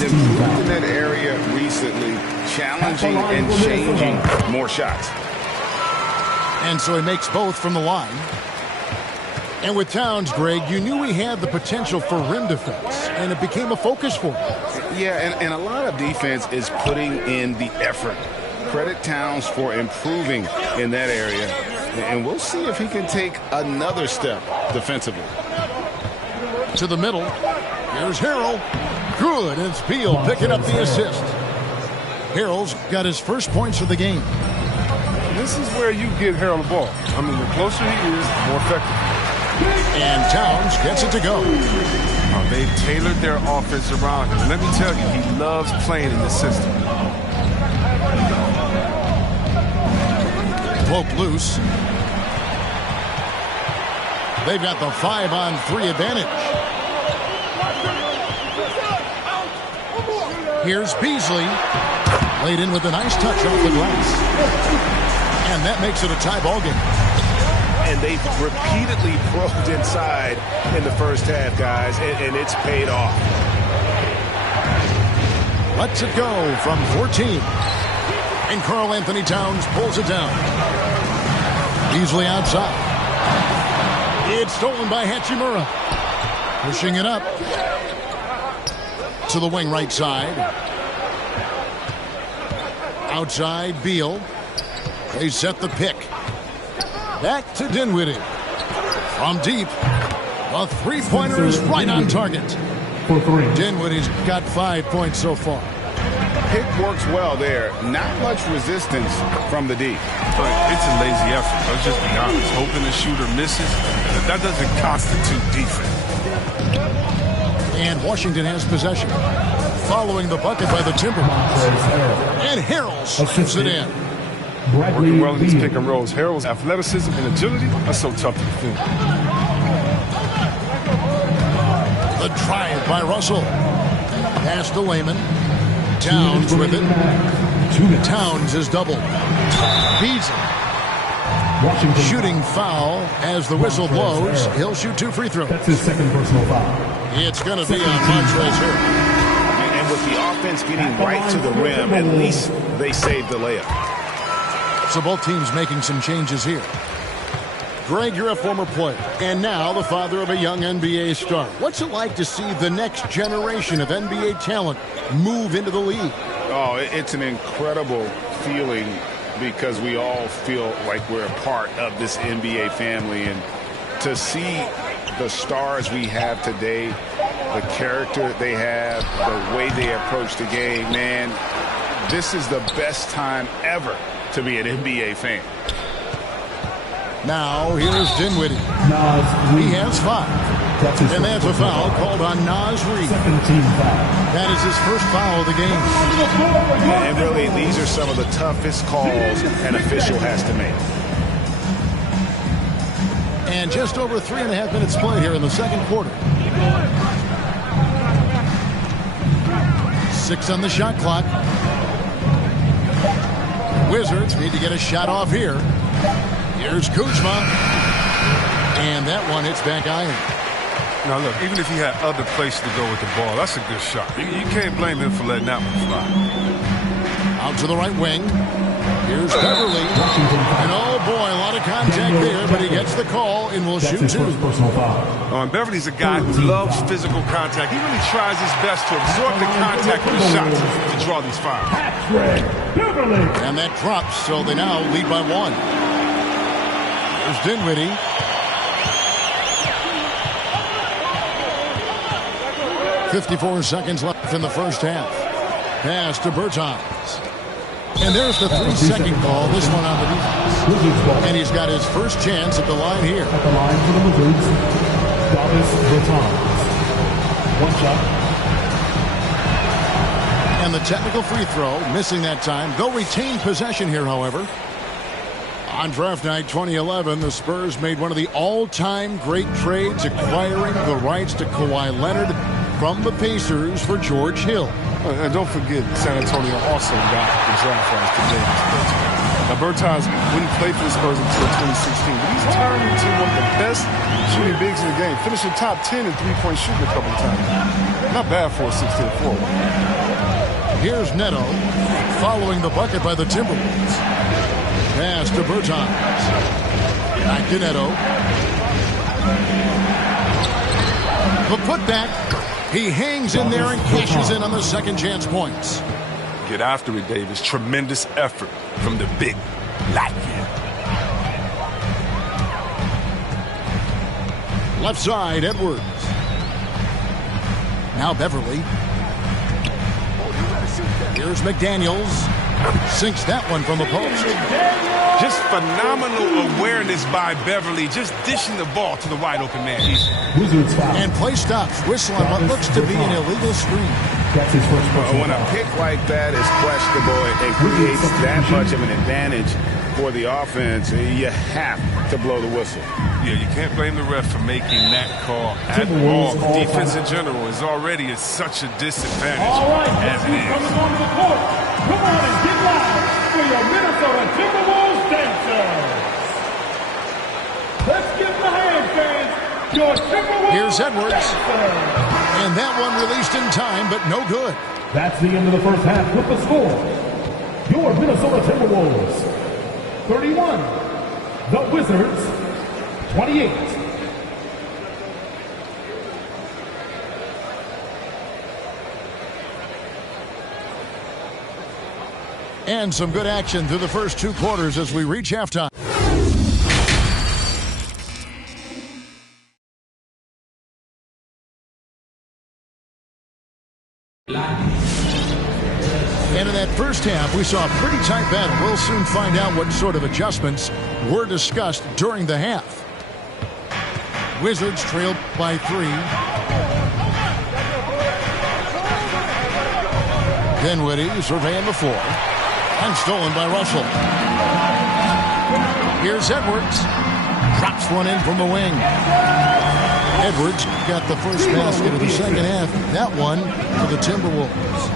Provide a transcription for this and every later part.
He's improved in that area recently, challenging and changing more shots. And so he makes both from the line. And with Towns, Greg, you knew he had the potential for rim defense, and it became a focus for him. Yeah, and a lot of defense is putting in the effort. Credit Towns for improving in that area, and we'll see if he can take another step defensively. To the middle. Here's Harrell. Good, and it's Beal picking up the assist. Harrell's got his first points of the game. This is where you get Harrell the ball. I mean, the closer he is, the more effective. And Towns gets it to go. They've tailored their offense around him. Let me tell you, he loves playing in this system. Poke loose. They've got the 5-on-3 advantage. Here's Beasley. Laid in with a nice touch off the glass. And that makes it a tie ball game. And they've repeatedly probed inside in the first half, guys, and it's paid off. Lets it go from 14. And Karl-Anthony Towns pulls it down. Beasley outside. It's stolen by Hachimura. Pushing it up. To the wing right side. Outside, Beal. They set the pick. Back to Dinwiddie. From deep. A three-pointer is right on target. Dinwiddie's got 5 points so far. Pick works well there. Not much resistance from the D. But it's a lazy effort. Let's just be honest. Hoping the shooter misses, that doesn't constitute defense. And Washington has possession. Following the bucket by the Timberwolves. And Harrell shoots it in. Working well in these pick and rolls. Harrell's athleticism and agility are so tough to defend. The drive by Russell. Pass to Layman. Towns with it. Towns is doubled. Beasley. Shooting foul as the whistle blows. He'll shoot 2 free throws. That's his second personal foul. It's going to be on Montrezl Harrell. And with the offense getting right to the rim, at least they saved the layup. So both teams making some changes here. Greg, you're a former player, and now the father of a young NBA star. What's it like to see the next generation of NBA talent move into the league? Oh, it's an incredible feeling because we all feel like we're a part of this NBA family. And to see the stars we have today, the character they have, the way they approach the game, man, this is the best time ever to be an NBA fan. Now, here's Dinwiddie. He has 5. And that's a foul called on Naz Reid. That is his first foul of the game. And really, these are some of the toughest calls an official has to make. And just over 3.5 minutes played here in the second quarter. 6 on the shot clock. Wizards need to get a shot off here. Here's Kuzma. And that one hits back iron. Now, look, even if he had other places to go with the ball, that's a good shot. You can't blame him for letting that one fly. Out to the right wing. Here's Beverly. And oh, boy, a lot of contact there, but he gets the call and will shoot 2. And Beverly's a guy who loves physical contact. He really tries his best to absorb the contact with his shots to draw these fouls. And that drops, so they now lead by 1. There's Dinwiddie. .54 seconds left in the first half. Pass to Bertans. And there's the 3-second call. This one on the defense. And he's got his first chance at the line here. At the line for the Wizards, Davis Bertans. 1 shot. And the technical free throw, missing that time. They'll retain possession here, however. On draft night 2011, the Spurs made one of the all-time great trades, acquiring the rights to Kawhi Leonard from the Pacers for George Hill. And don't forget, San Antonio also got the draft rights to Davis Bertans. Now, Bertans wouldn't play for the Spurs until 2016, but he's turned into one of the best shooting bigs in the game, finishing top 10 in three-point shooting a couple of times. Not bad for a 6'4". Here's Neto following the bucket by the Timberwolves. Pass to Bertans. Back to Neto. The putback. He hangs in there and cashes in on the second chance points. Get after it, Davis. Tremendous effort from the big Latvian. Left side, Edwards. Now Beverly. Here's McDaniels. Sinks that one from the post. Just phenomenal awareness by Beverly, just dishing the ball to the wide open man. Wizards foul. And play stops. Whistle on what looks to be an illegal screen. That's his first personal When a foul. pick like that is questionable and creates that much of an advantage for the offense, you have to blow the whistle. Yeah, you can't blame the ref for making that call at Timberwolves all. all Defense time. in general is already at such a disadvantage All right, as let's it see coming is. onto the court. Come on and get loud for your Minnesota Timberwolves dancers. Let's give the hand, fans, your Timberwolves Here's Edwards. dancers. And that one released in time, but no good. That's the end of the first half with the score. Your Minnesota Timberwolves 31. The Wizards 28. And some good action through the first two quarters as we reach halftime. And in that first half, we saw a pretty tight battle. We'll soon find out what sort of adjustments were discussed during the half. Wizards trailed by 3. Dinwiddie surveying the floor. And stolen by Russell. Here's Edwards. Drops one in from the wing. Edwards got the first basket of the second half. That one for the Timberwolves.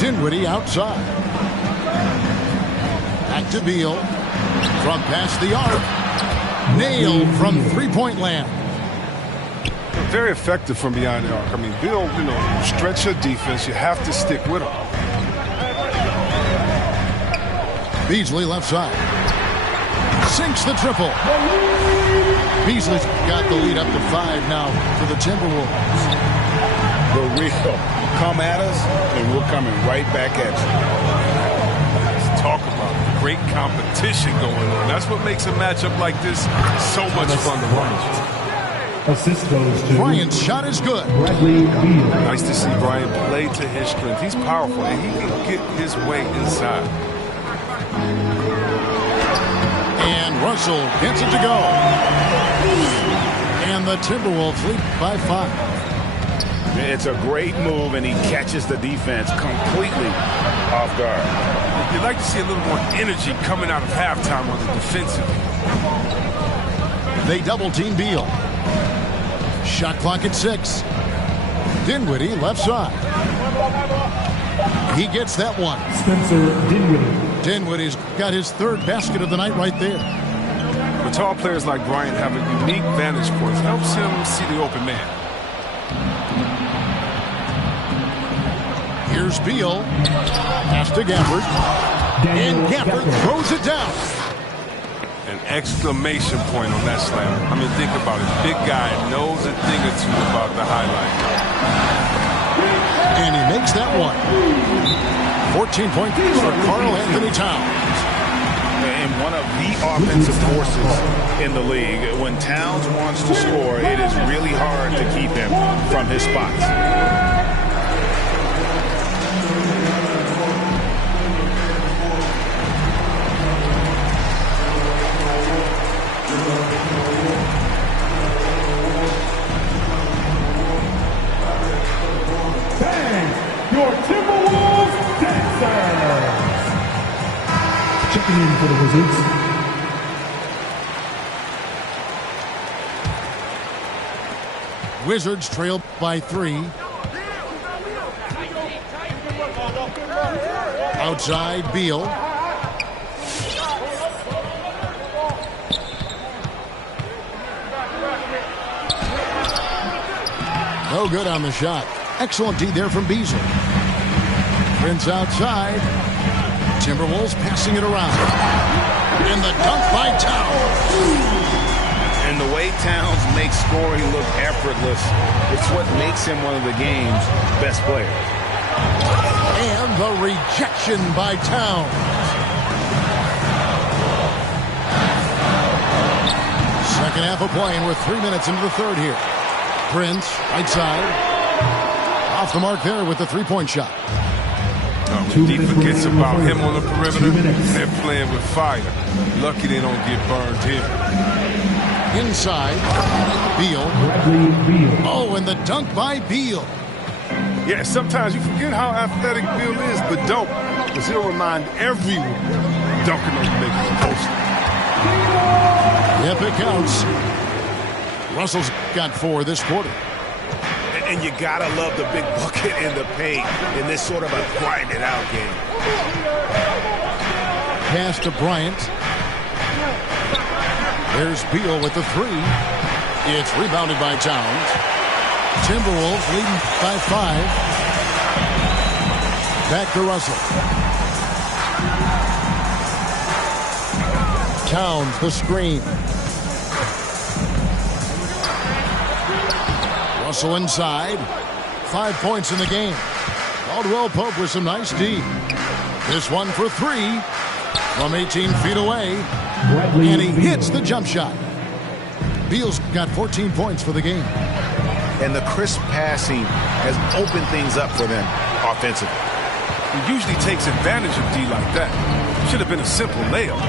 Dinwiddie outside. Back to Beal. From past the arc. Nailed from three-point land. Very effective from beyond the arc. I mean, Bill, stretch your defense. You have to stick with him. Beasley left side. Sinks the triple. Beasley's got the lead up to 5 now for the Timberwolves. The real come at us, and we're coming right back at you. Let's talk about great competition going on. That's what makes a matchup like this so much fun to watch. Assist goes to Bryant's shot is good. Bradley Beal. Nice to see Bryant play to his strength. He's powerful, and he can get his way inside. And Russell gets it to go. And the Timberwolves lead by 5. It's a great move, and he catches the defense completely off guard. You'd like to see a little more energy coming out of halftime on the defensive. They double-team Beal. Shot clock at 6. Dinwiddie left side. He gets that one. Spencer Dinwiddie. Dinwiddie's got his third basket of the night right there. But tall players like Bryant have a unique vantage point. It helps him see the open man. Here's Beal. Pass to Gafford. And Gafford throws it down. An exclamation point on that slam. I mean, think about it. Big guy knows a thing or two about the highlight. And he makes that one. 14-point piece for Karl Anthony Towns. And one of the offensive forces in the league. When Towns wants to score, it is really hard to keep him from his spots. Your Timberwolves dancers. Checking in for the Wizards. Wizards trail by 3. Outside, Beal. No good on the shot. Excellent D there from Beasley. Prince outside. Timberwolves passing it around. And the dunk by Towns. And the way Towns makes scoring look effortless, it's what makes him one of the game's best players. And the rejection by Towns. Second half of play, and we're 3 minutes into the third here. Prince, right side. Off the mark there with the three-point shot. He forgets about him on the perimeter. They're playing with fire. Lucky they don't get burned here. Inside, Beal. Oh, and the dunk by Beal. Yeah, sometimes you forget how athletic Beal is, but don't. Because he'll remind everyone dunking on the Lakers post. Yep, it counts. Russell's got 4 this quarter. And you gotta love the big bucket in the paint in this sort of a grind-it-out game. Pass to Bryant. There's Beal with the 3. It's rebounded by Towns. Timberwolves leading by 5. Back to Russell. Towns, the screen. Russell inside. 5 points in the game. Caldwell Pope with some nice D. This one for 3 from 18 feet away. And he hits the jump shot. Beal's got 14 points for the game. And the crisp passing has opened things up for them offensively. He usually takes advantage of D like that. Should have been a simple layup.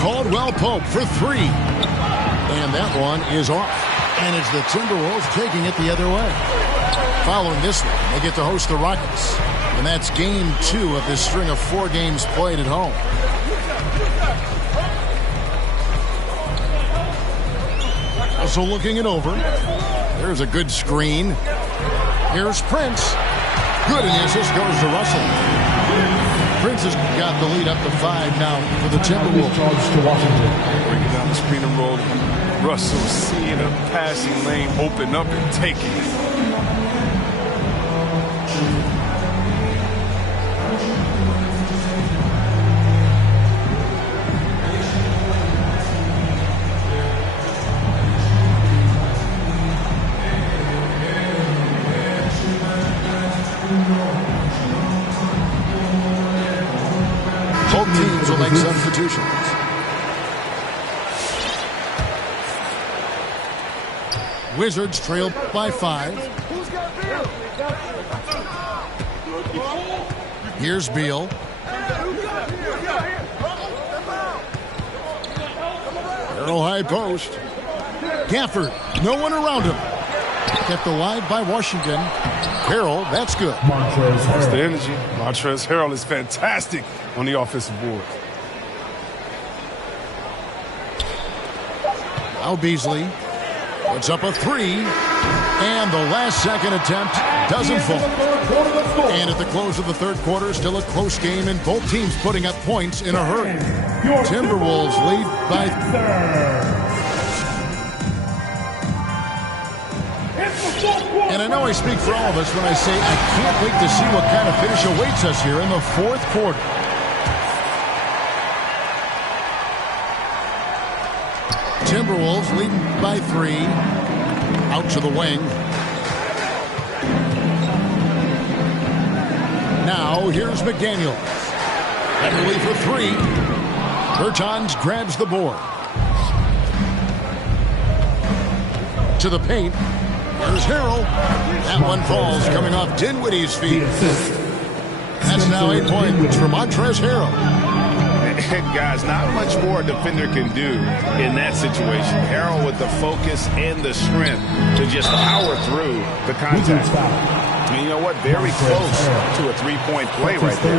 Caldwell Pope for 3. And that one is off. And it's the Timberwolves taking it the other way. Following this one, they get to host the Rockets. And that's game 2 of this string of 4 games played at home. Also looking it over. There's a good screen. Here's Prince. Good, and the assist goes to Russell. Prince has got the lead up to 5 now for the Timberwolves. Breaking down the screen and roll. Russell seeing a passing lane open up and taking it. Both teams will make substitutions. Wizards trail by 5. Here's Beal. Arrow high post. Gafford, no one around him. Kept alive by Washington. Harrell, that's good. That's the energy. Montrezl Harrell is fantastic on the offensive board. Now Beasley puts up a 3. And the last second attempt doesn't fall. And at the close of the third quarter, still a close game, and both teams putting up points in a hurry. Timberwolves lead by... And I know I speak for all of us when I say I can't wait to see what kind of finish awaits us here in the fourth quarter. Timberwolves leading by 3. Out to the wing. Now here's McDaniels. Beverly for 3. Bertans grabs the board. To the paint. There's Harrell. That one falls coming off Dinwiddie's feet. That's now 8 points for Montrezl Harrell. Guys, not much more a defender can do in that situation. Harrell with the focus and the strength to just power through the contact. And you know what? Very close to a 3-point play right there.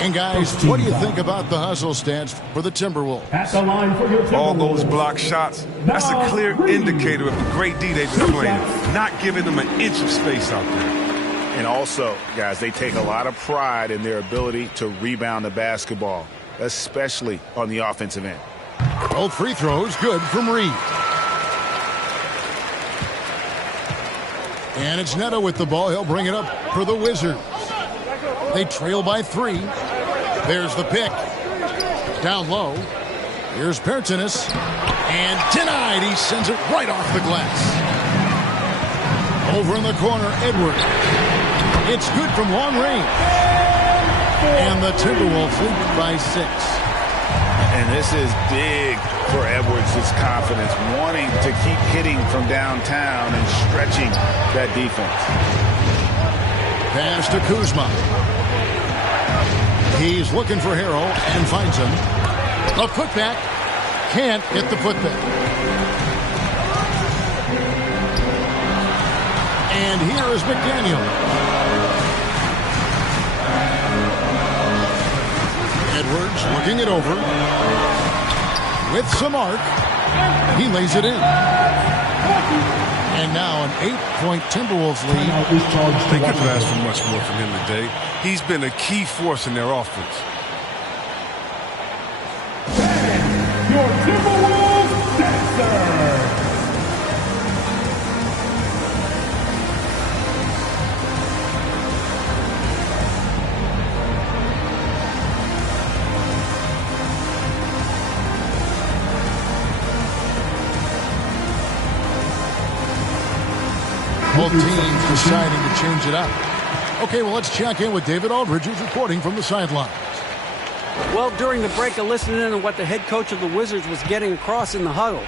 And guys, what do you think about the hustle stance for the Timberwolves? At the line for your All those Timberwolves. block shots, that's a clear indicator of the great D they've been playing. Not giving them an inch of space out there. And also, guys, they take a lot of pride in their ability to rebound the basketball, especially on the offensive end. Both free throws good from Reed. And it's Neto with the ball. He'll bring it up for the Wizards. They trail by 3. There's the pick. Down low. Here's Pertinis. And denied. He sends it right off the glass. Over in the corner, Edwards. It's good from long range. And the Timberwolves lead by 6. And this is big for Edwards' confidence, wanting to keep hitting from downtown and stretching that defense. Pass to Kuzma. He's looking for Harrell and finds him. A putback. Can't get the putback. And here is McDaniel. Edwards looking it over. With some arc. He lays it in. And now an 8-point Timberwolves lead. They couldn't ask for much more from him today. He's been a key force in their offense. Your Timberwolves dancer. Both teams deciding to change it up. Okay, well, let's check in with David Aldridge, who's reporting from the sideline. Well, during the break, I listened in on what the head coach of the Wizards was getting across in the huddle.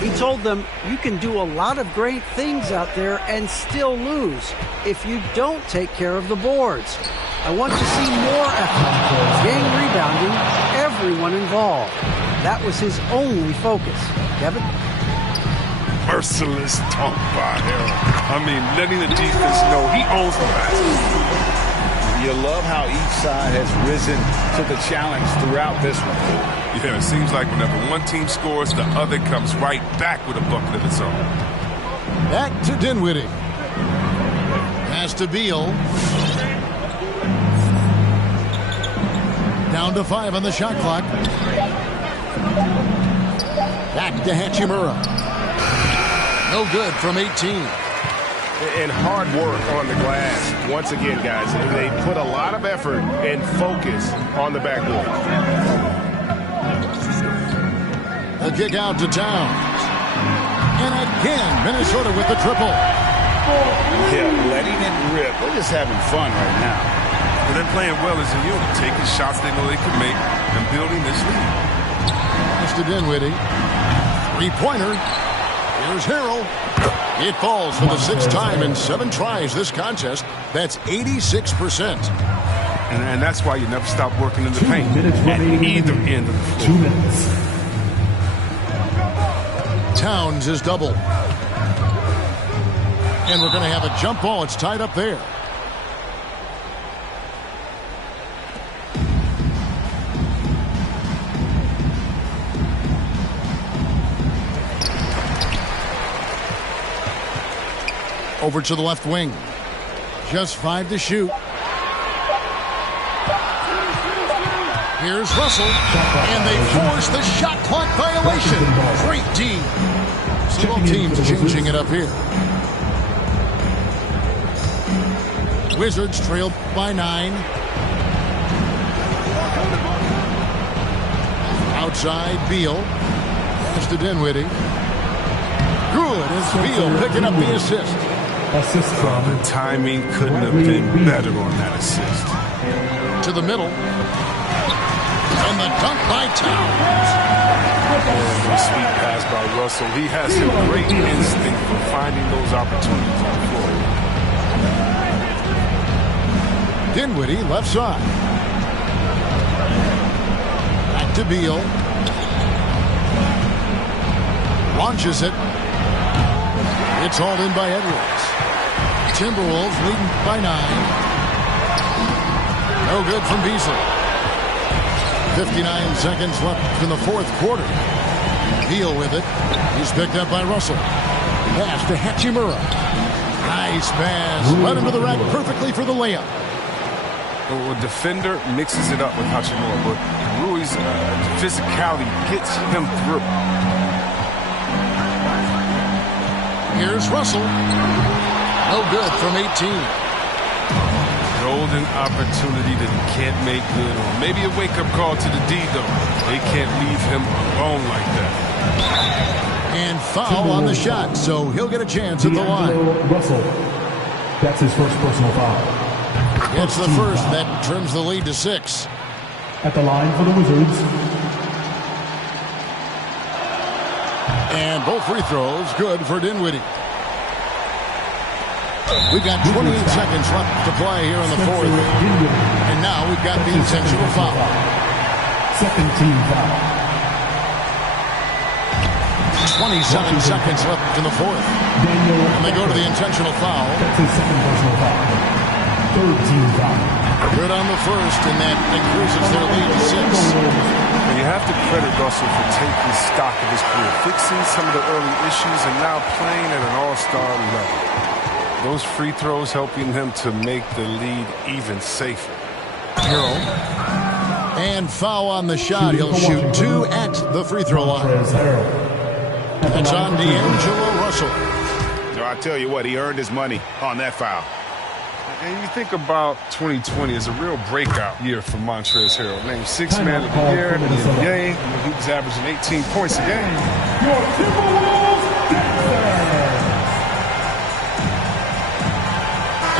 He told them, you can do a lot of great things out there and still lose if you don't take care of the boards. I want to see more effort, game rebounding, everyone involved. That was his only focus. Kevin? Merciless dunk by Harrell. I mean, letting the defense know he owns the basket. You love how each side has risen to the challenge throughout this one. Yeah, it seems like whenever one team scores, the other comes right back with a bucket of its own. Back to Dinwiddie. Pass to Beal. Down to 5 on the shot clock. Back to Hachimura. No good from 18. And hard work on the glass. Once again, guys, they put a lot of effort and focus on the backboard. The kick out to Towns. And again, Minnesota with the triple. Yeah, letting it rip. They're just having fun right now. And they're playing well as a unit, taking shots they know they can make and building this lead. Mr. Dinwiddie. Three-pointer. Here's Harrell. It falls for the 6th time in 7 tries this contest. That's 86%. And that's why you never stop working in the paint at either end of the floor. 2 minutes. Towns is double. And we're going to have a jump ball. It's tied up there. Over to the left wing. Just 5 to shoot. Here's Russell. And they force the shot clock violation. Great D. So both teams changing it up here. Wizards trail by 9. Outside, Beal. Pass to Dinwiddie. Good as Beal picking up the assist. Assist from The timing couldn't have been better on that assist. To the middle. And the dunk by Towns. A sweet pass by Russell. He has a great instinct for finding those opportunities on the floor. Dinwiddie, left side. Back to Beal. Launches it. It's hauled in by Edwards. Timberwolves leading by 9. No good from Beasley. 59 seconds left in the 4th quarter. Beal with it. He's picked up by Russell. Pass to Hachimura. Nice pass. Led him to the rack perfectly for the layup. A defender mixes it up with Hachimura, but Rui's physicality gets him through. Here's Russell. No good from 18. No golden opportunity that he can't make good on. Maybe a wake-up call to the D, though. They can't leave him alone like that. And foul on the shot, so he'll get a chance at the line. Russell. That's his first personal foul. It's the first that trims the lead to 6. At the line for the Wizards. And both free throws good for Dinwiddie. We've got 28 seconds left to play here in the fourth. And now we've got the intentional foul. Second team foul. 27 seconds left in the fourth. And they go to the intentional foul. That's his second personal foul. Third team foul. Good on the first, and that increases their lead to 6. And you have to credit Russell for taking stock of his career, fixing some of the early issues, and now playing at an all-star level. Those free throws helping him to make the lead even safer. Hero. And foul on the shot. He'll shoot 2 at the free throw line. It's on D'Angelo Russell. So I tell you what, he earned his money on that foul. And you think about 2020 as a real breakout year for Montrezl Harrell. Named 6th man of the year in the NBA. He was averaging 18 points a game. Your Timberwolves dancer.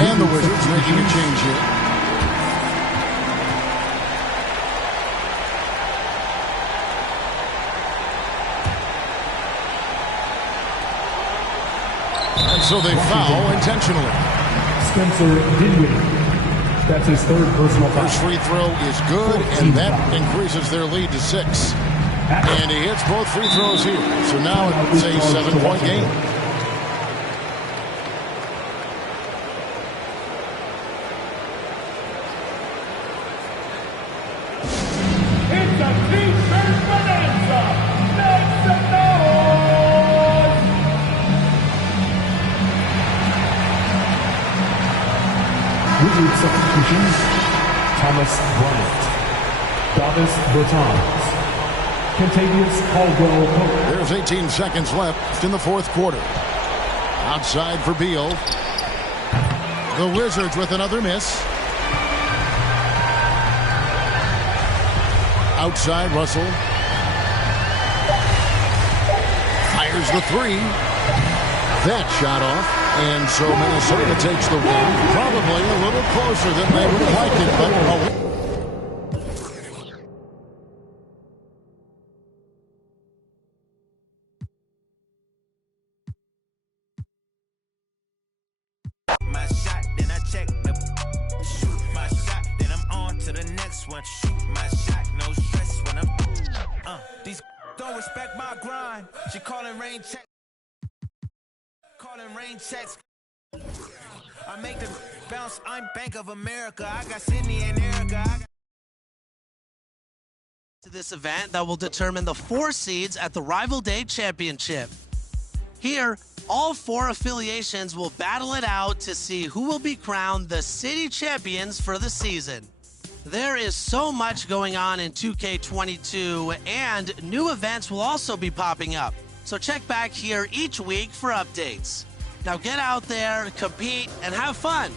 And the Wizards making a change here. And so they foul intentionally. Spencer Dinwiddie. That's his third personal foul. First free throw is good, and that increases their lead to 6. And he hits both free throws here. So now it's a 7-point game. It's a defense bonanza. Make some noise. Wizard substitutions: Thomas Bryant, Davis Bertans, Kentavious Caldwell-Pope. There's 18 seconds left in the fourth quarter. Outside for Beal. The Wizards with another miss. Outside, Russell. Fires the 3. That shot off. And so Minnesota takes the win. Probably a little closer than they would have liked it, but a win. My shot, then I check the shoot my shot, then I'm on to the next one. Shoot my shot, no stress when I'm these don't respect my grind. She calling rain check. Calling rain checks. I make them bounce. I'm Bank of America. I got Sydney and Erica. To this event that will determine the 4 seeds at the Rival Day Championship. Here, all 4 affiliations will battle it out to see who will be crowned the city champions for the season. There is so much going on in 2K22, and new events will also be popping up. So check back here each week for updates. Now get out there, compete, and have fun.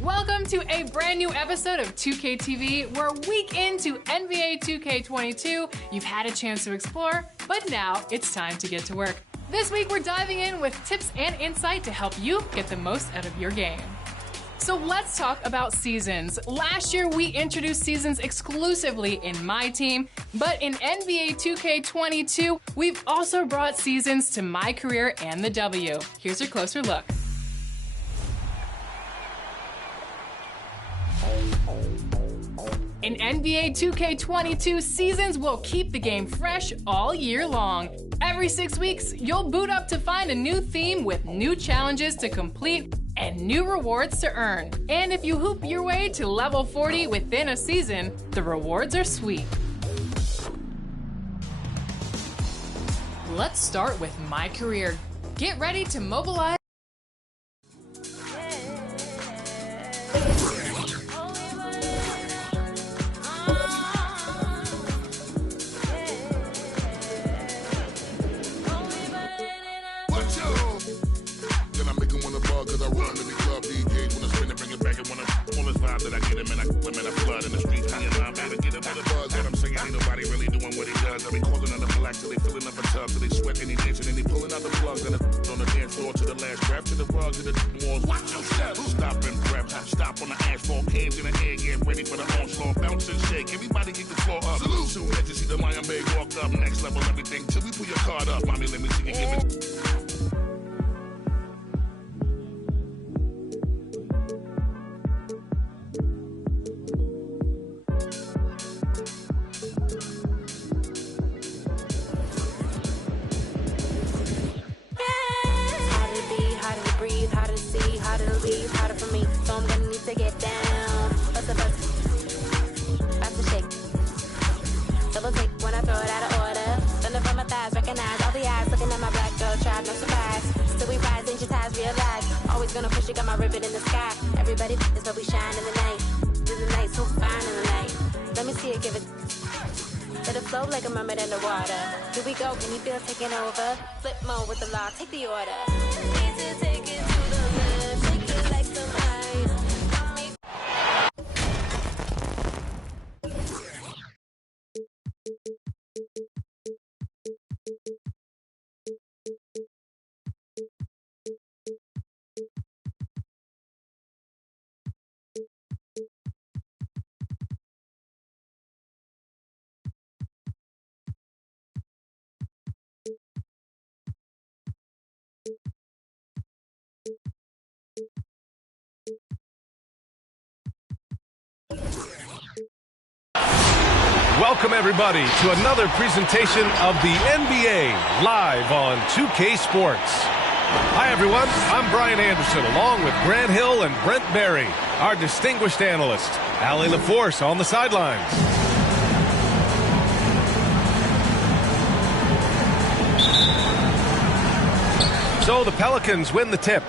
Welcome to a brand new episode of 2K TV, where week into NBA 2K22, you've had a chance to explore, but now it's time to get to work. This week, we're diving in with tips and insight to help you get the most out of your game. So let's talk about seasons. Last year, we introduced seasons exclusively in my team, but in NBA 2K22, we've also brought seasons to my career and the W. Here's a closer look. In NBA 2K22, seasons will keep the game fresh all year long. Every 6 weeks, you'll boot up to find a new theme with new challenges to complete and new rewards to earn. And if you hoop your way to level 40 within a season, the rewards are sweet. Let's start with my career. Get ready to mobilize. sweat and he dancing and he pulling out the plugs and on the dance floor to the last breath, to the rug, to the walls. Watch your step. Stop and prep. Stop on the asphalt. Caves in the air. Get ready for the onslaught. Bounce and shake. Everybody get the floor up. Salute. Soon as you see the Lion Bay walk up. Next level everything till we pull your card up. Mommy, let me see you give it. Gonna push, you got my ribbon in the sky. Everybody is what we shine in the night. Do the night so fine in the night. Let me see it, give it. Let it flow like a mermaid in the water. Here we go, can you feel taking over? Flip mode with the law, take the order. Easy, take it to the left, shake it like some ice. Welcome, everybody, to another presentation of the NBA live on 2K Sports. Hi, everyone. I'm Brian Anderson, along with Grant Hill and Brent Barry, our distinguished analyst, Allie LaForce on the sidelines. So the Pelicans win the tip.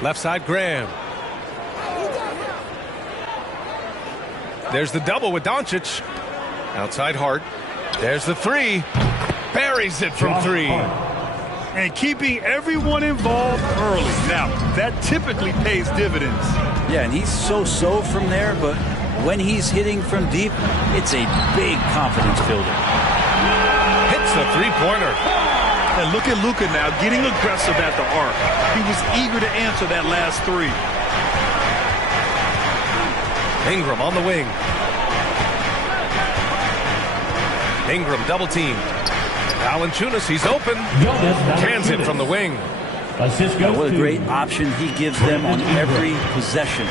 Left side, Graham. There's the double with Doncic. Outside Hart. There's the three. Buries it from three. And keeping everyone involved early. Now, that typically pays dividends. Yeah, and he's so-so from there, but when he's hitting from deep, it's a big confidence builder. Hits the three-pointer. And look at Luka now getting aggressive at the arc. He was eager to answer that last three. Ingram on the wing. Ingram double teamed. Valanciunas, he's open. Cans it from the wing. What a great option he gives them on every possession.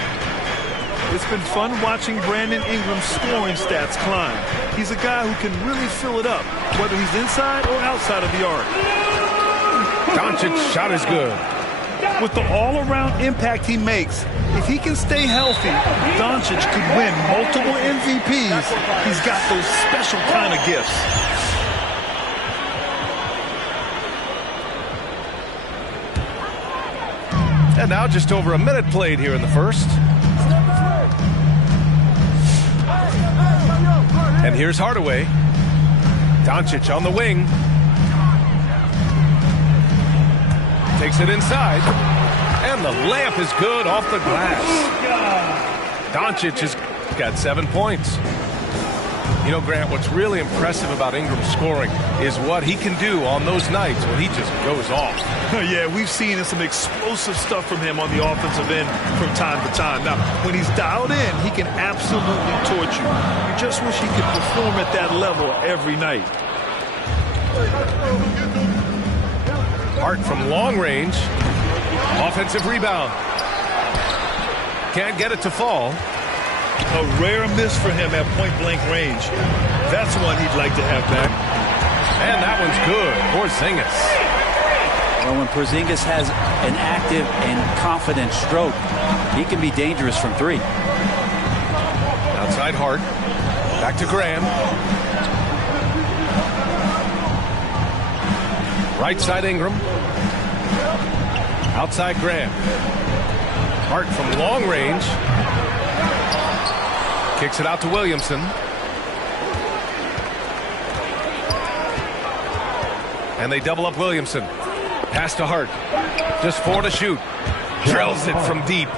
It's been fun watching Brandon Ingram's scoring stats climb. He's a guy who can really fill it up, whether he's inside or outside of the arc. Doncic's shot is good. With the all-around impact he makes, if he can stay healthy, Doncic could win multiple MVPs. He's got those special kind of gifts. And now just over a minute played here in the first. And here's Hardaway. Doncic on the wing. Takes it inside. And the layup is good off the glass. Doncic has got 7 points. You know, Grant, what's really impressive about Ingram's scoring is what he can do on those nights when he just goes off. Yeah, we've seen some explosive stuff from him on the offensive end from time to time. Now, when he's dialed in, he can absolutely torch you. You just wish he could perform at that level every night. Hart from long range. Offensive rebound. Can't get it to fall. A rare miss for him at point-blank range. That's one he'd like to have back. And that one's good. Porzingis. Well, when Porzingis has an active and confident stroke, he can be dangerous from three. Outside Hart. Back to Graham. Right side Ingram. Outside Graham. Hart from long range. Kicks it out to Williamson. And they double up Williamson. Pass to Hart. Just 4 to shoot. Drills it from deep.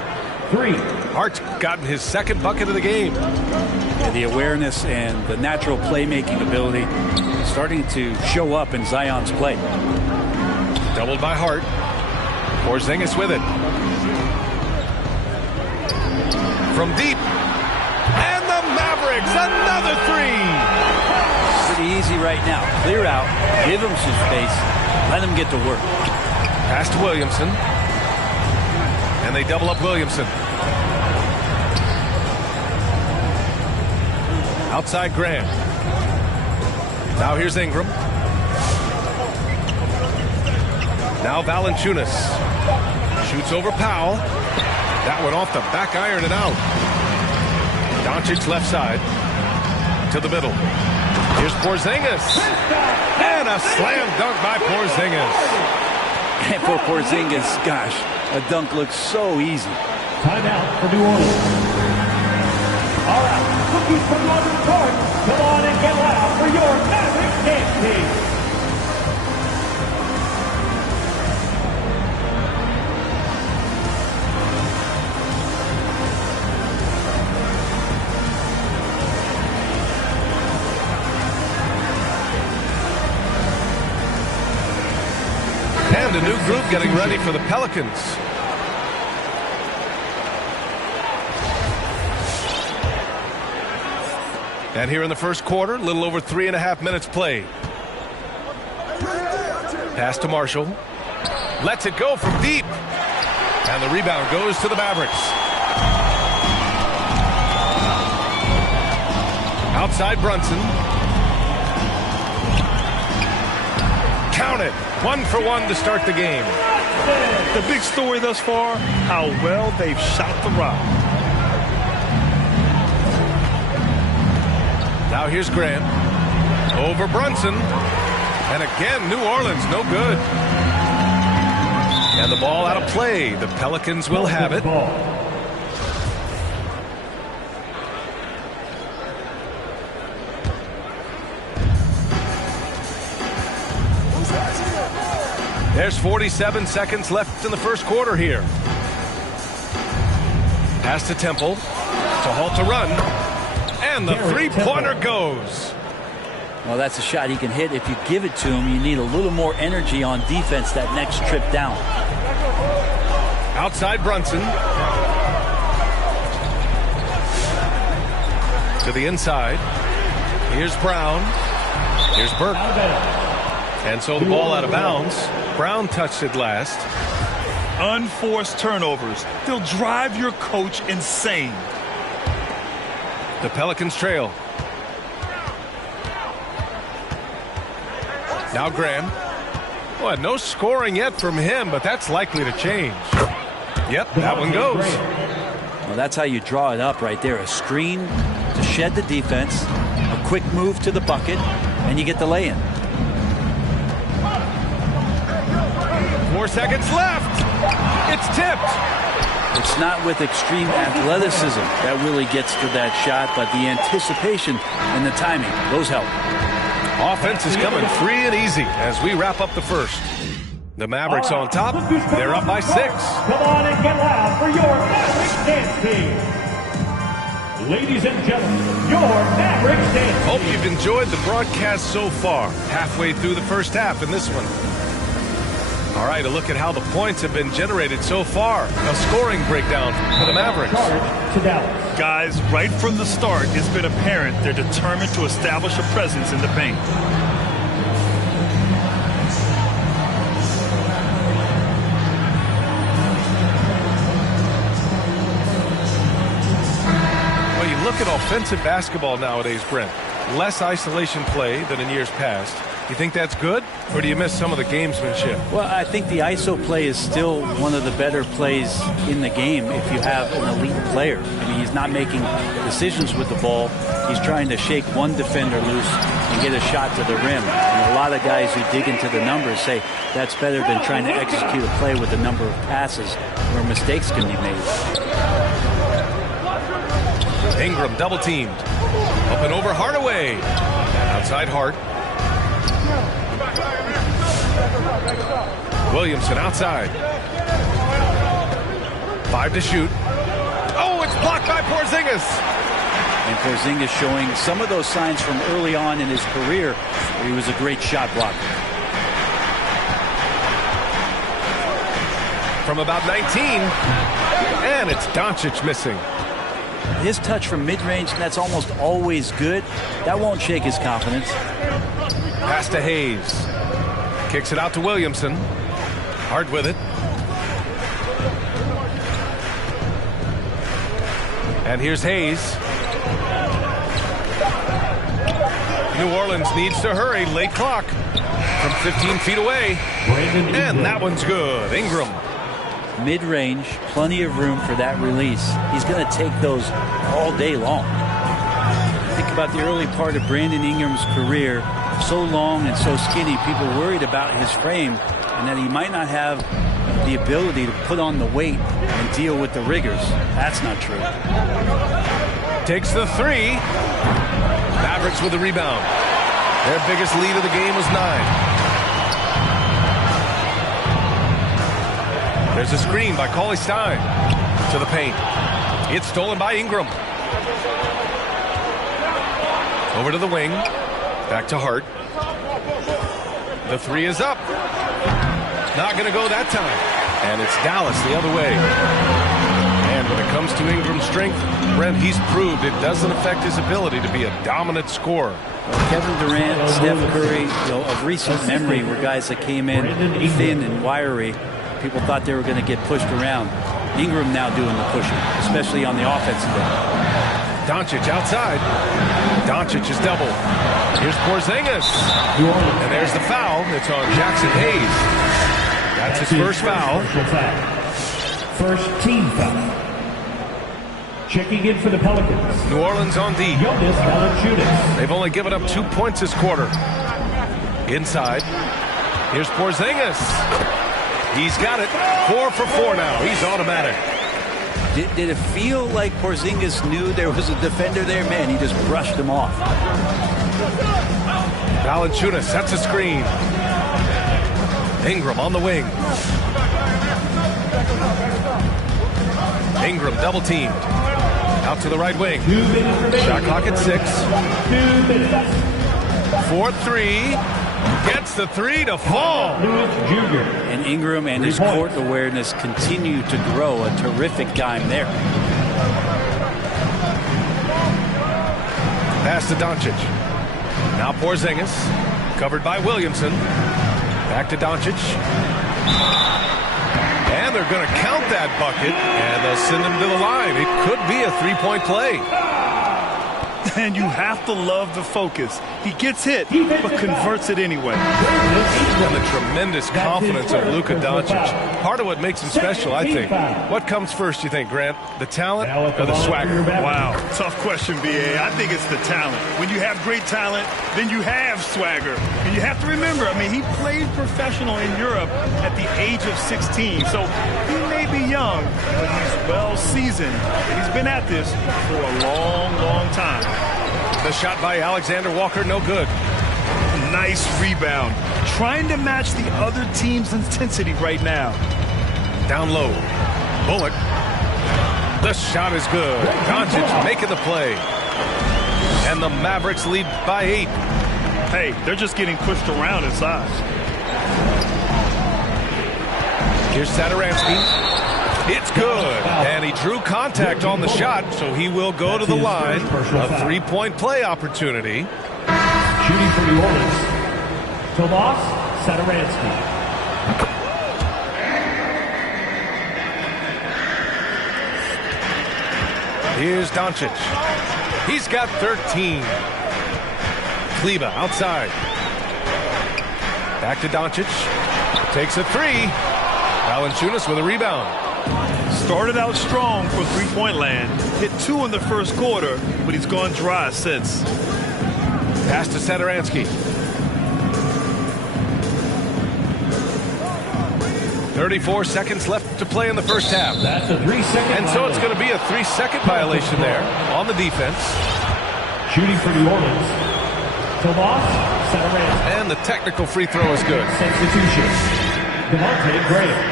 Hart's gotten his second bucket of the game. The awareness and the natural playmaking ability starting to show up in Zion's play. Doubled by Hart. Porzingis with it. From deep. And the Mavericks, another three. Pretty easy right now. Clear out. Give him some space. Let him get to work. Pass to Williamson. And they double up Williamson. Outside Graham. Now here's Ingram. Now Valanciunas. Shoots over Powell. That one off the back iron and out. Doncic left side. To the middle. Here's Porzingis. And a slam dunk by Porzingis. And for Porzingis, gosh, a dunk looks so easy. Timeout for New Orleans. All right, cookies from London Park. Come on and get loud for your Mavericks dance team. And a new group getting ready for the Pelicans. And here in the first quarter, a little over 3.5 minutes played. Pass to Marshall. Lets it go from deep. And the rebound goes to the Mavericks. Outside Brunson. Count it. 1 for 1 to start the game. The big story thus far, how well they've shot the rock. Now here's Graham. Over Brunson. And again, New Orleans, no good. And the ball out of play. The Pelicans will have it. There's 47 seconds left in the first quarter here. Pass to Temple. To halt to run. And the three-pointer goes. Well, that's a shot he can hit. If you give it to him, you need a little more energy on defense that next trip down. Outside Brunson. To the inside. Here's Brown. Here's Burke. And so the ball out of bounds. Brown touched it last. Unforced turnovers. They'll drive your coach insane. The Pelicans trail. Now Graham. Well, no scoring yet from him, but that's likely to change. Yep, that one goes. Well, that's how you draw it up right there. A screen to shed the defense, a quick move to the bucket, and you get the lay-in. 4 seconds left. It's tipped. It's not with extreme athleticism that really gets to that shot, but the anticipation and the timing, those help. Offense is coming free and easy as we wrap up the first. The Mavericks on top. They're up by 6. Come on and get loud for your Mavericks dance team. Ladies and gentlemen, your Mavericks dance team. Hope you've enjoyed the broadcast so far. Halfway through the first half in this one. All right, a look at how the points have been generated so far. A scoring breakdown for the Mavericks. Guys, right from the start, it's been apparent they're determined to establish a presence in the paint. Well, you look at offensive basketball nowadays, Brent. Less isolation play than in years past. You think that's good, or do you miss some of the gamesmanship? Well, I think the ISO play is still one of the better plays in the game if you have an elite player. I mean, he's not making decisions with the ball. He's trying to shake one defender loose and get a shot to the rim. And a lot of guys who dig into the numbers say that's better than trying to execute a play with a number of passes where mistakes can be made. Ingram double teamed. Up and over Hardaway. Outside Hart. Williamson outside. 5 to shoot. Oh, it's blocked by Porzingis. And Porzingis showing some of those signs from early on in his career where he was a great shot blocker. From about 19, and it's Doncic missing. His touch from mid-range, that's almost always good. That won't shake his confidence. Pass to Hayes. Kicks it out to Williamson. Hard with it. And here's Hayes. New Orleans needs to hurry. Late clock from 15 feet away. And that one's good. Ingram. Mid-range, plenty of room for that release. He's going to take those all day long. Think about the early part of Brandon Ingram's career. So long and so skinny, people worried about his frame and that he might not have the ability to put on the weight and deal with the rigors. That's not true. Takes the three. Mavericks with the rebound. Their biggest lead of the game was 9. There's a screen by Cauley-Stein to the paint. It's stolen by Ingram. Over to the wing. Back to Hart. The three is up. Not going to go that time. And it's Dallas the other way. And when it comes to Ingram's strength, Brent, he's proved it doesn't affect his ability to be a dominant scorer. Kevin Durant, Steph Curry, of recent memory were guys that came in thin and wiry. People thought they were going to get pushed around. Ingram now doing the pushing, especially on the offensive end. Doncic outside. Doncic is double. Here's Porzingis. And there's the foul. It's on Jackson Hayes. That's his first foul. First team foul. Checking in for the Pelicans. New Orleans on D. Jonas Valanciunas. They've only given up 2 points this quarter. Inside. Here's Porzingis. He's got it. 4 for 4 now. He's automatic. Did it feel like Porzingis knew there was a defender there? Man, he just brushed him off. Valanciunas sets a screen. Ingram on the wing. Ingram double teamed. Out to the right wing. Shot clock at 6. 4-3. Gets the three to fall. And Ingram and his court awareness continue to grow. A terrific time there. Pass to Doncic. Now Porzingis. Covered by Williamson. Back to Doncic. And they're going to count that bucket. And they'll send him to the line. It could be a three-point play. And you have to love the focus. He gets hit, but converts it anyway. And the tremendous confidence of Luka Doncic. Part of what makes him special, I think. What comes first, you think, Grant? The talent or the swagger? Wow, tough question, B.A. I think it's the talent. When you have great talent, then you have swagger. And you have to remember, I mean, he played professional in Europe at the age of 16. So he may be young, but he's well seasoned. And he's been at this for a long, long time. The shot by Alexander Walker, no good. Nice rebound. Trying to match the other team's intensity right now. Down low. Bullock. The shot is good. Doncic making the play. And the Mavericks lead by 8. Hey, they're just getting pushed around inside. Here's Satoransky. It's good. And he drew contact on the shot, so he will go to the line. A three-point play opportunity. Shooting for New Orleans, Tomas Satoransky. Here's Doncic. He's got 13. Kleber outside. Back to Doncic. Takes a three. Valanciunas with a rebound. Started out strong for three-point land. Hit 2 in the first quarter, but he's gone dry since. Pass to Satoransky. 34 seconds left to play in the first half. That's a 3-second And so it's going to be a 3-second violation there on the defense. Shooting for New Orleans, Tomas Satoransky. And the technical free throw is good. Substitution, Devontae Graham.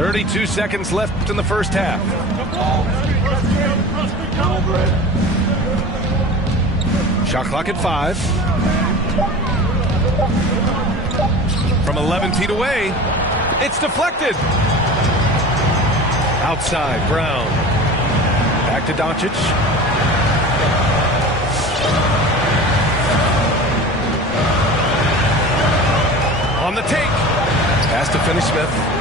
32 seconds left in the first half. Shot clock at 5. From 11 feet away, it's deflected. Outside, Brown. Back to Doncic. On the take. Pass to Finney-Smith.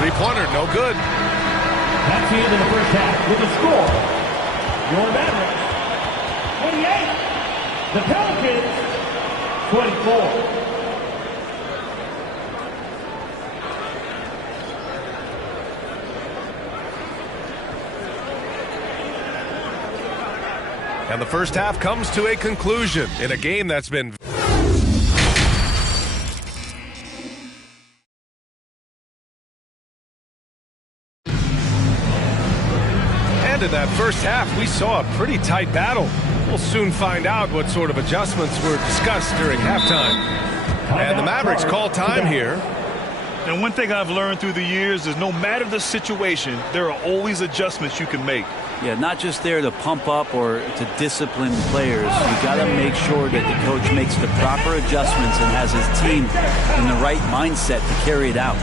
Three-pointer, no good. That's the end of the first half with the score. Your Mavericks, 28. The Pelicans, 24. And the first half comes to a conclusion in a game that's been... And in that first half, we saw a pretty tight battle. We'll soon find out what sort of adjustments were discussed during halftime. And the Mavericks call time here. And one thing I've learned through the years is no matter the situation, there are always adjustments you can make. Yeah, not just there to pump up or to discipline players. You got to make sure that the coach makes the proper adjustments and has his team in the right mindset to carry it out.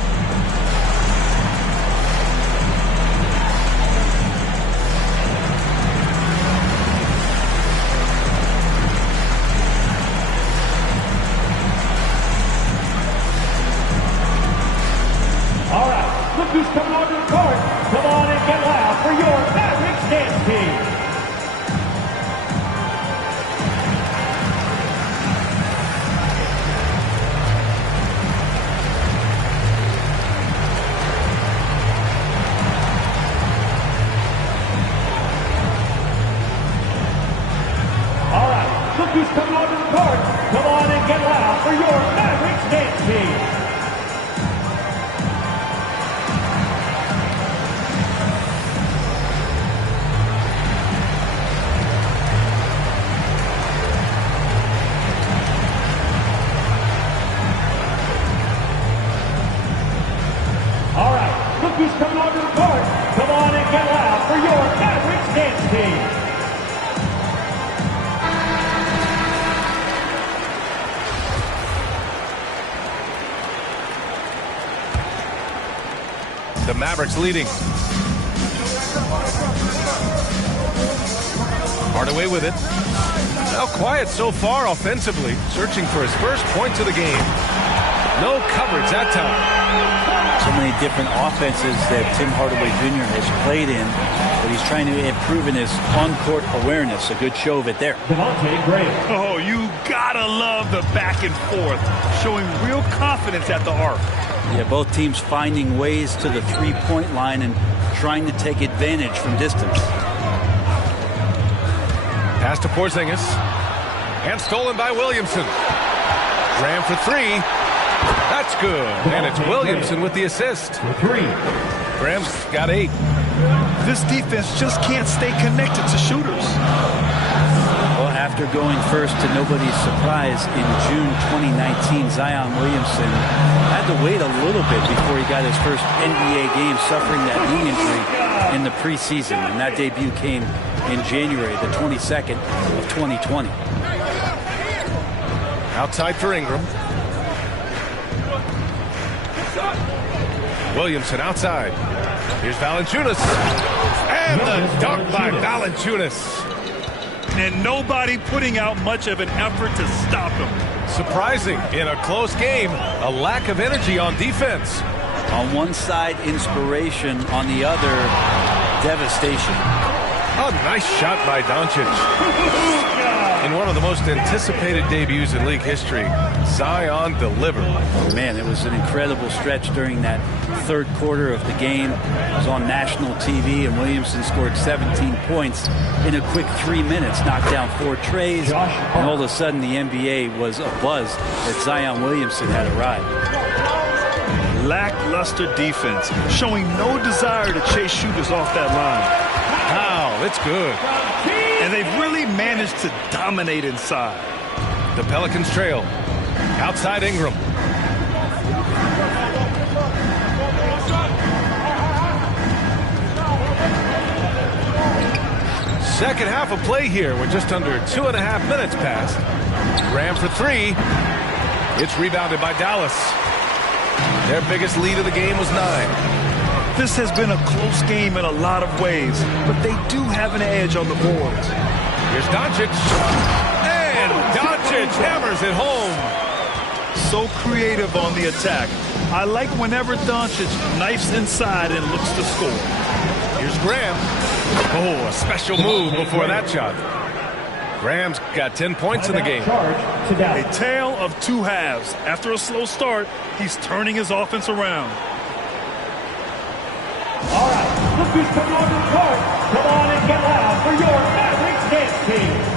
All right, look who's coming onto the court. Come on and get loud for your Mavericks dance team. All right, look who's coming onto the court. Come on and get loud for your Mavericks dance team. Who's coming onto the court? Come on and get loud for your Mavericks dance team. The Mavericks leading. Hardaway with it. Now quiet so far offensively, searching for his first points of the game. No coverage that time. So many different offenses that Tim Hardaway Jr. has played in, but he's trying to improve in his on-court awareness. A good show of it there. Devontae Graham. Oh, you gotta love the back and forth, showing real confidence at the arc. Yeah, both teams finding ways to the three-point line and trying to take advantage from distance. Pass to Porzingis. And stolen by Williamson. Graham for three. That's good. And it's Williamson with the assist. Graham's got 8. This defense just can't stay connected to shooters. Well, after going first to nobody's surprise in June 2019, Zion Williamson had to wait a little bit before he got his first NBA game, suffering that knee injury in the preseason. And that debut came in January the 22nd of 2020. Outside for Ingram. Williamson outside. Here's Valanciunas. And the dunk by Valanciunas. And nobody putting out much of an effort to stop him. Surprising in a close game, a lack of energy on defense. On one side, inspiration. On the other, devastation. A nice shot by Doncic. In one of the most anticipated debuts in league history, Zion delivered. Man, it was an incredible stretch during that third quarter of the game. It was on national TV, and Williamson scored 17 points in a quick 3 minutes, knocked down 4 trays, and all of a sudden the NBA was abuzz that Zion Williamson had arrived. Lackluster defense, showing no desire to chase shooters off that line. Wow, it's good. And they've really managed to dominate inside. The Pelicans trail. Outside Ingram. Second half of play here. We're just under 2.5 minutes past. Graham for three. It's rebounded by Dallas. Their biggest lead of the game was 9. This has been a close game in a lot of ways, but they do have an edge on the boards. Here's Doncic. And Doncic hammers it home. So creative on the attack. I like whenever Doncic knifes inside and looks to score. Here's Graham. Oh, a special move before that shot. Graham's got 10 points in the game. A tale of two halves. After a slow start, he's turning his offense around. All right, look who's coming on the court. Come on and get loud for your Mavericks dance team.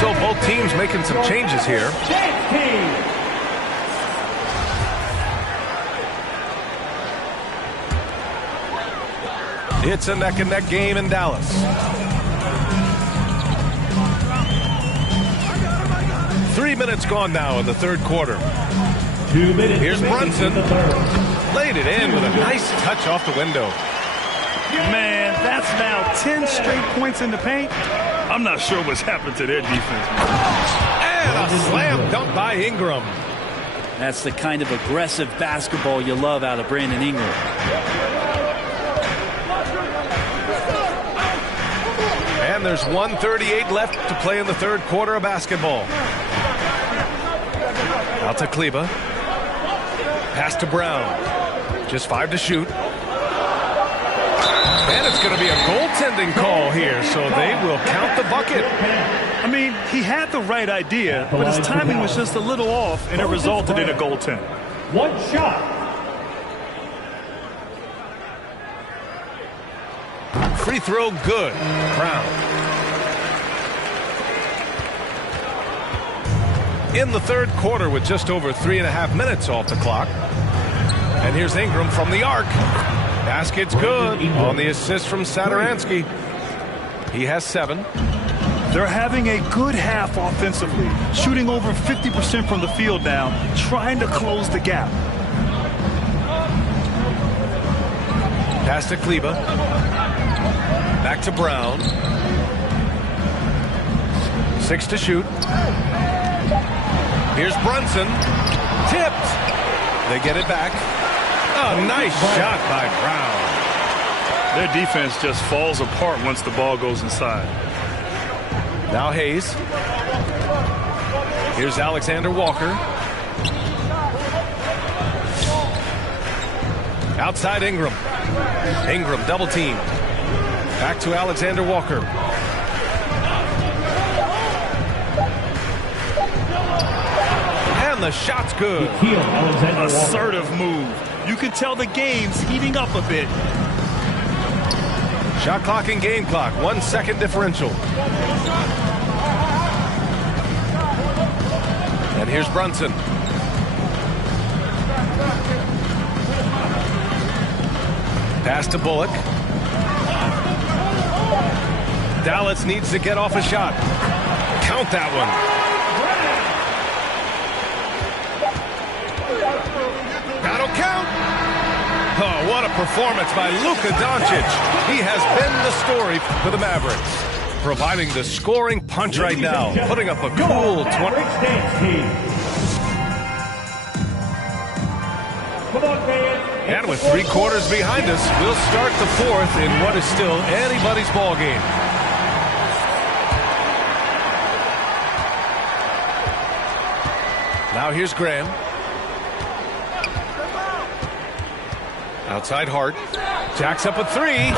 So both teams making some changes here. It's a neck-and-neck game in Dallas. 3 minutes gone now in the third quarter. 2 minutes. Here's Brunson. Laid it in with a nice touch off the window. Man, that's now 10 straight points in the paint. I'm not sure what's happened to their defense. And a slam dunk by Ingram. That's the kind of aggressive basketball you love out of Brandon Ingram. And there's 1:38 left to play in the third quarter of basketball. Out to Kleber. Pass to Brown. Just 5 to shoot. And it's going to be a goaltending call here, so they will count the bucket. I mean, he had the right idea, but his timing was just a little off, and it resulted in a goaltend. One shot. Free throw good. Brown. In the third quarter with just over 3.5 minutes off the clock. And here's Ingram from the arc. Basket's good on the assist from Satoransky. He has 7. They're having a good half offensively, shooting over 50% from the field now, trying to close the gap. Pass to Kleber. Back to Brown. 6 to shoot. Here's Brunson. Tipped. They get it back. Oh, nice shot by Brown. Their defense just falls apart once the ball goes inside. Now Hayes. Here's Alexander Walker. Outside Ingram. Ingram double team. Back to Alexander Walker. And the shot's good. Assertive move. You can tell the game's heating up a bit. Shot clock and game clock. 1 second differential. And here's Brunson. Pass to Bullock. Dallas needs to get off a shot. Count that one. That'll count. Oh, what a performance by Luka Doncic. He has been the story for the Mavericks, providing the scoring punch right now, putting up a cool 20. And with 3 quarters behind us, we'll start the fourth in what is still anybody's ball game. Now here's Graham. Outside Hart. Jacks up a 3.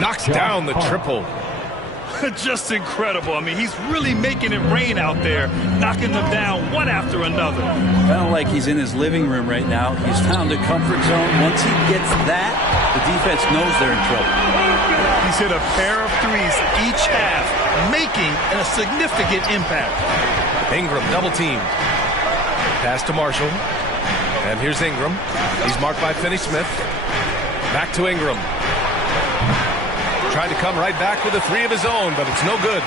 Knocks down the triple. Just incredible. I mean, he's really making it rain out there, knocking them down one after another. Kind of like he's in his living room right now. He's found a comfort zone. Once he gets that, the defense knows they're in trouble. He's hit a pair of 3s each half, making a significant impact. Ingram double team. Pass to Marshall. And here's Ingram. He's marked by Finney-Smith. Back to Ingram. Tried to come right back with a 3 of his own, but it's no good.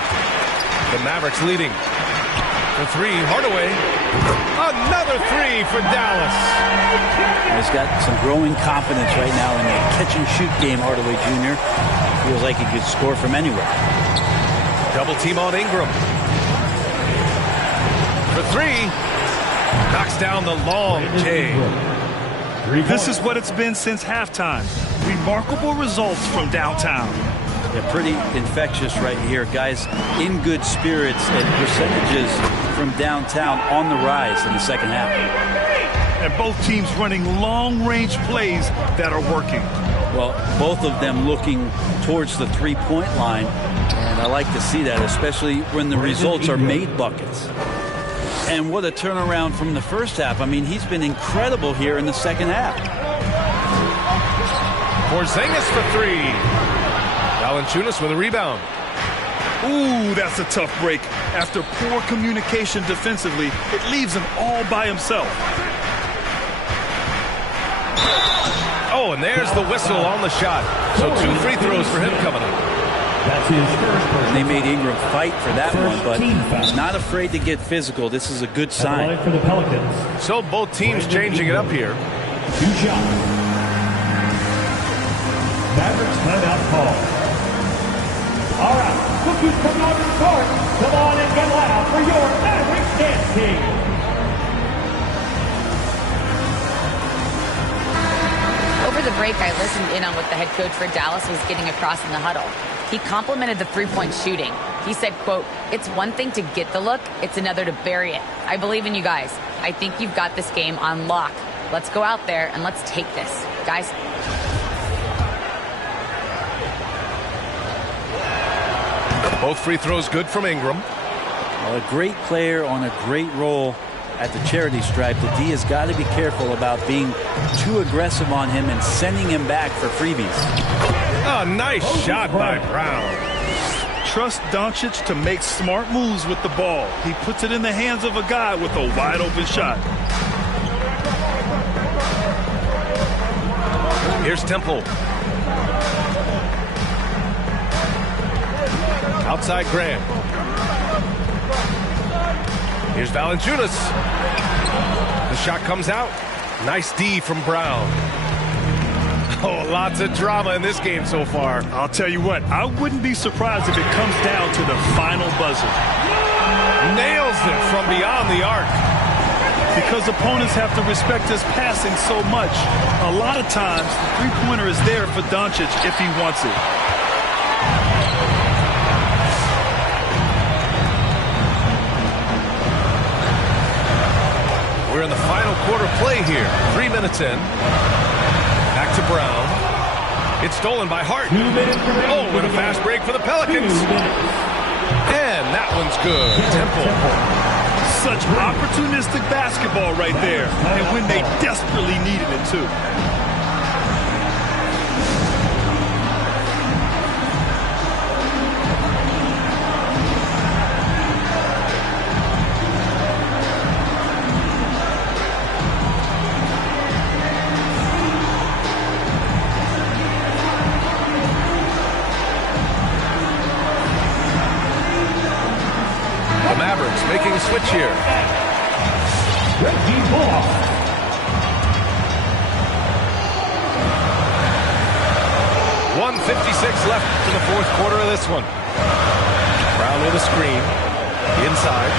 The Mavericks leading. For three, Hardaway. Another three for Dallas. He's got some growing confidence right now in the catch-and-shoot game, Hardaway Jr. Feels like he could score from anywhere. Double team on Ingram. For three. Knocks down the long J. This is what it's been since halftime. Remarkable results from downtown. They're pretty infectious right here. Guys in good spirits and percentages from downtown on the rise in the second half. And both teams running long-range plays that are working. Well, both of them looking towards the three-point line. And I like to see that, especially when the results are made buckets. And what a turnaround from the first half. I mean, he's been incredible here in the second half. Porzingis for three. Valanciunas with a rebound. Ooh, that's a tough break. After poor communication defensively, it leaves him all by himself. Oh, and there's the whistle on the shot. So 2 free throws for him coming up. That's his first. And they made Ingram fight for that one, but he's not afraid to get physical. This is a good sign. For the Pelicans. So both teams changing it up here. 2 shots. Mavericks timeout call. All right, look who's coming on the court. Come on and get loud for your Mavericks dance team. Over the break, I listened in on what the head coach for Dallas was getting across in the huddle. He complimented the three-point shooting. He said, quote, "It's one thing to get the look, it's another to bury it. I believe in you guys. I think you've got this game on lock. Let's go out there and let's take this. Guys." Both free throws good from Ingram. Well, a great player on a great role at the charity stripe. The D has got to be careful about being too aggressive on him and sending him back for freebies. Oh, nice shot by Brown. Trust Doncic to make smart moves with the ball. He puts it in the hands of a guy with a wide open shot. Here's Temple. Outside Grant. Here's Valanciunas. The shot comes out. Nice D from Brown. Oh, lots of drama in this game so far. I'll tell you what, I wouldn't be surprised if it comes down to the final buzzer. Nails it from beyond the arc. Because opponents have to respect his passing so much, a lot of times the three-pointer is there for Doncic if he wants it. We're in the final quarter play here. 3 minutes in. Back to Brown. It's stolen by Hart. Oh, what a fast break for the Pelicans. And that one's good. Temple. Such opportunistic basketball right there. And when they desperately needed it, too. Making a switch here. Reggie Bullock. 1:56 left in the fourth quarter of this one. Brown with a screen. Inside.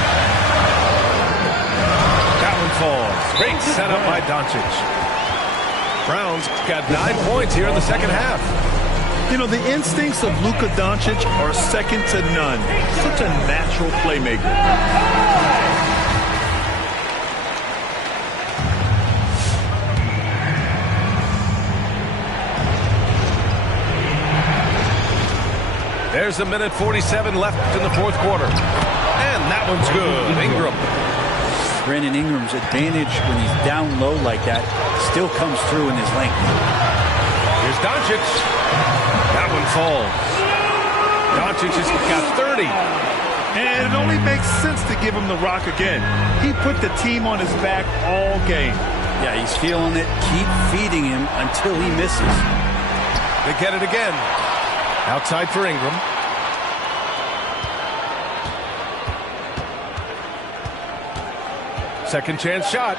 That one falls. Great setup by Doncic. Brown's got 9 points here in the second half. You know, the instincts of Luka Doncic are second to none. Such a natural playmaker. There's 1:47 left in the fourth quarter. And that one's good. Ingram. Brandon Ingram's advantage when he's down low like that still comes through in his length. Here's Doncic. That one falls. Doncic has got 30. And it only makes sense to give him the rock again. He put the team on his back all game. Yeah, he's feeling it. Keep feeding him until he misses. They get it again. Outside for Ingram. Second chance shot.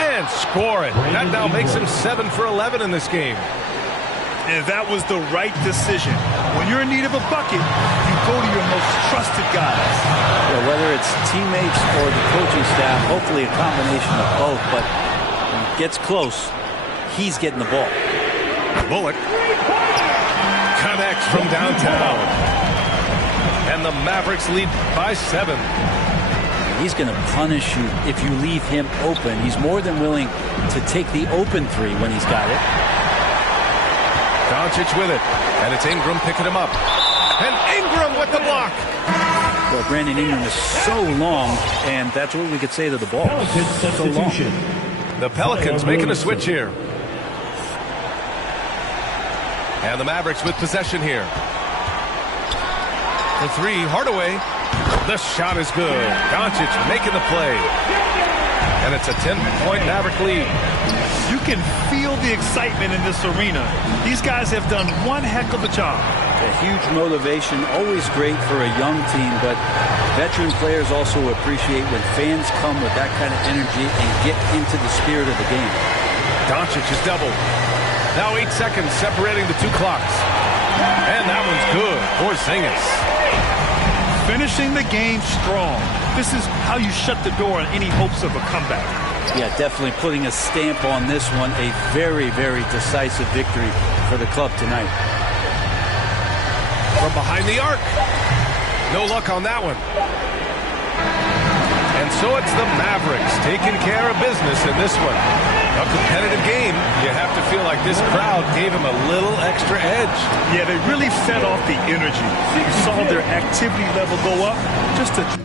And score it. That now makes him 7 for 11 in this game. And that was the right decision. When you're in need of a bucket, you go to your most trusted guys. Yeah, whether it's teammates or the coaching staff, hopefully a combination of both. But when it gets close, he's getting the ball. Bullock connects from downtown. And the Mavericks lead by 7. He's going to punish you if you leave him open. He's more than willing to take the open three when he's got it. Doncic with it. And it's Ingram picking him up. And Ingram with the block. Well, Brandon Ingram is so long, and that's what we could say to the ball. So long. The Pelicans making a switch here. And the Mavericks with possession here. The three, Hardaway. The shot is good. Doncic making the play. And it's a 10-point Maverick lead. You can feel the excitement in this arena. These guys have done one heck of a job. A huge motivation, always great for a young team, but veteran players also appreciate when fans come with that kind of energy and get into the spirit of the game. Doncic is doubled. Now 8 seconds separating the two clocks. And that one's good. Porzingis. Finishing the game strong. This is how you shut the door on any hopes of a comeback. Yeah, definitely putting a stamp on this one. A very, very decisive victory for the club tonight. From behind the arc. No luck on that one. And so it's the Mavericks taking care of business in this one. A competitive game. You have to feel like this crowd gave him a little extra edge. Yeah, they really fed off the energy. You saw their activity level go up just a...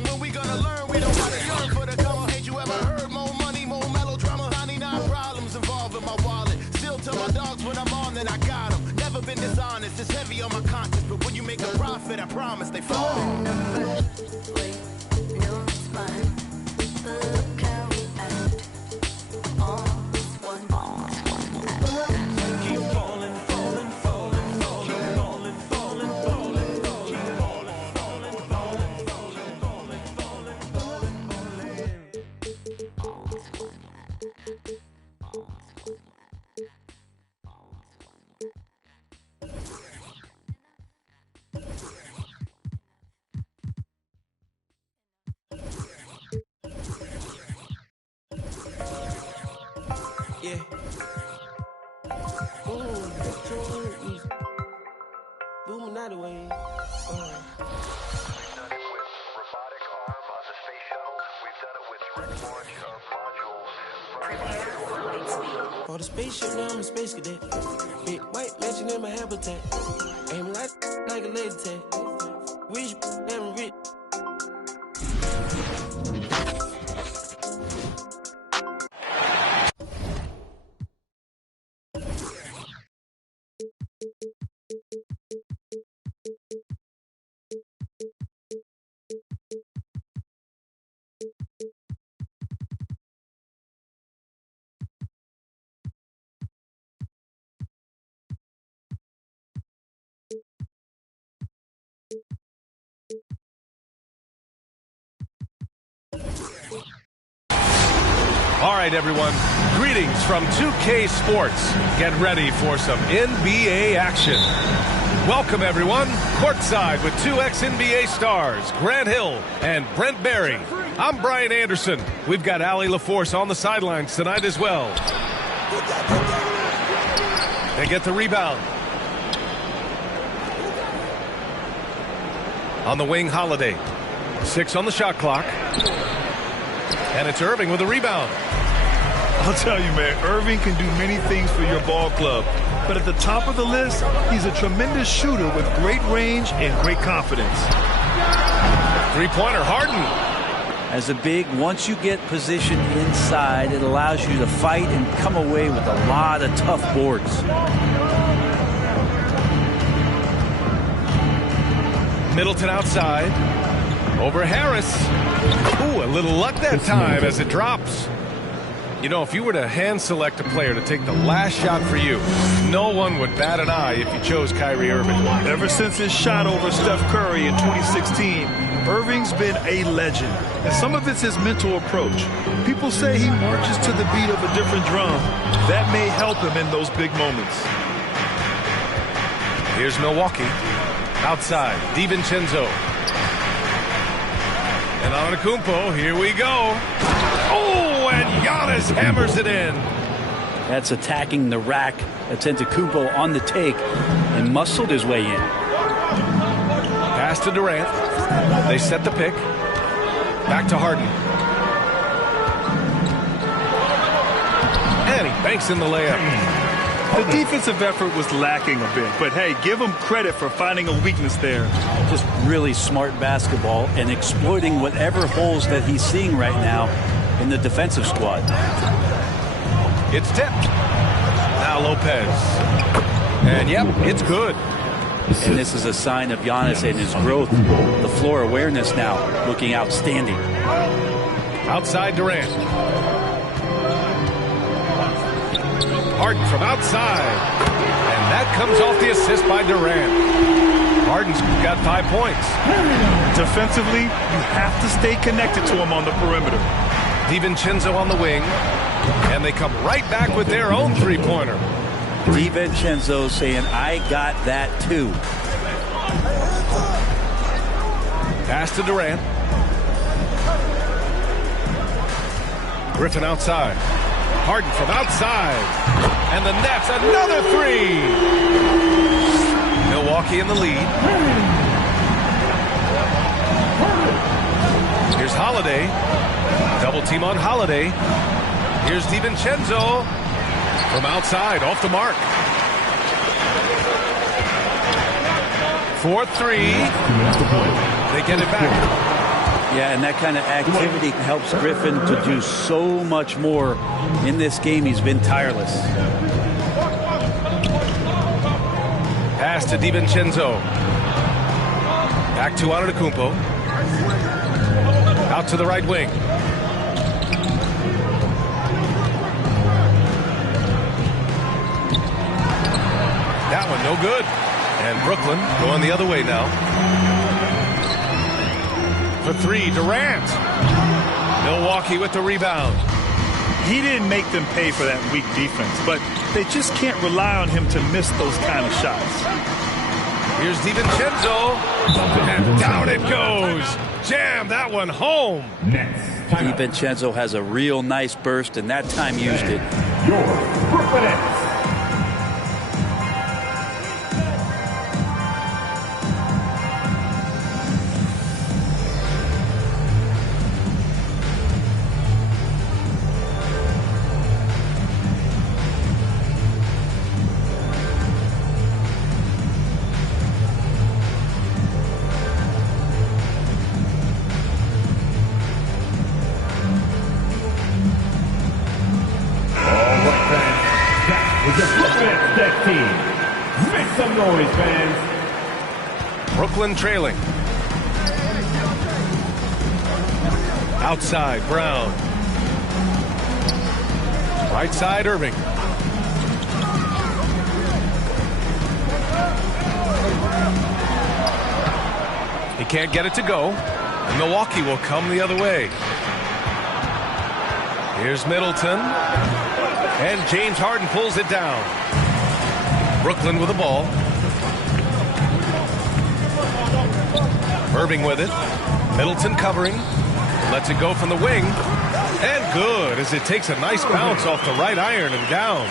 When we gonna learn, we don't gotta yearn for the come on, hate you ever heard. More money, more melodrama, 99 problems involving my wallet. Still tell my dogs when I'm on that I got them. Never been dishonest, it's heavy on my conscience. But when you make a profit, I promise they fall. Yeah. Boom, not away. For the spaceship, now I'm a space cadet. Big white legend in my habitat. Aim right like a laser tag. Wish never rich. All right, everyone. Greetings from 2K Sports. Get ready for some NBA action. Welcome, everyone. Courtside with two ex-NBA stars, Grant Hill and Brent Barry. I'm Brian Anderson. We've got Allie LaForce on the sidelines tonight as well. They get the rebound. On the wing, Holiday. 6 on the shot clock. And it's Irving with a rebound. I'll tell you, man, Irving can do many things for your ball club. But at the top of the list, he's a tremendous shooter with great range and great confidence. Three-pointer, Harden. As a big, once you get positioned inside, it allows you to fight and come away with a lot of tough boards. Middleton outside. Over Harris. Ooh, a little luck that time as it drops. You know, if you were to hand select a player to take the last shot for you, no one would bat an eye if you chose Kyrie Irving. Ever since his shot over Steph Curry in 2016, Irving's been a legend. And some of it's his mental approach. People say he marches to the beat of a different drum. That may help him in those big moments. Here's Milwaukee. Outside, DiVincenzo. And Antetokounmpo, here we go. Oh, and Giannis hammers it in. That's attacking the rack. Antetokounmpo on the take and muscled his way in. Pass to Durant. They set the pick. Back to Harden. And he banks in the layup. The defensive effort was lacking a bit, but hey, give him credit for finding a weakness there. Just really smart basketball and exploiting whatever holes that he's seeing right now in the defensive squad. It's tipped. Now Lopez. And yep, it's good. And this is a sign of Giannis and his growth. The floor awareness now looking outstanding. Outside Durant. Harden from outside. And that comes off the assist by Durant. Harden's got 5 points. Defensively, you have to stay connected to him on the perimeter. DiVincenzo on the wing. And they come right back with their own three-pointer. DiVincenzo saying, I got that too. Pass to Durant. Griffin outside. Harden from outside. And the Nets, another three. Milwaukee in the lead. Here's Holiday. Double team on Holiday. Here's DiVincenzo. From outside, off the mark. 4-3. They get it back. Yeah, and that kind of activity helps Griffin to do so much more in this game. He's been tireless. Pass to DiVincenzo. Back to Antetokounmpo. Out to the right wing. That one no good. And Brooklyn going the other way now. For three, Durant. Milwaukee with the rebound. He didn't make them pay for that weak defense, but they just can't rely on him to miss those kind of shots. Here's DiVincenzo. And down it goes. Jam that one home. DiVincenzo has a real nice burst, and that time used it. Your Brooklyn Nets. Brooklyn trailing. Outside, Brown. Right side, Irving. He can't get it to go. And Milwaukee will come the other way. Here's Middleton. And James Harden pulls it down. Brooklyn with the ball. Irving with it. Middleton covering. Lets it go from the wing. And good as it takes a nice bounce off the right iron and down.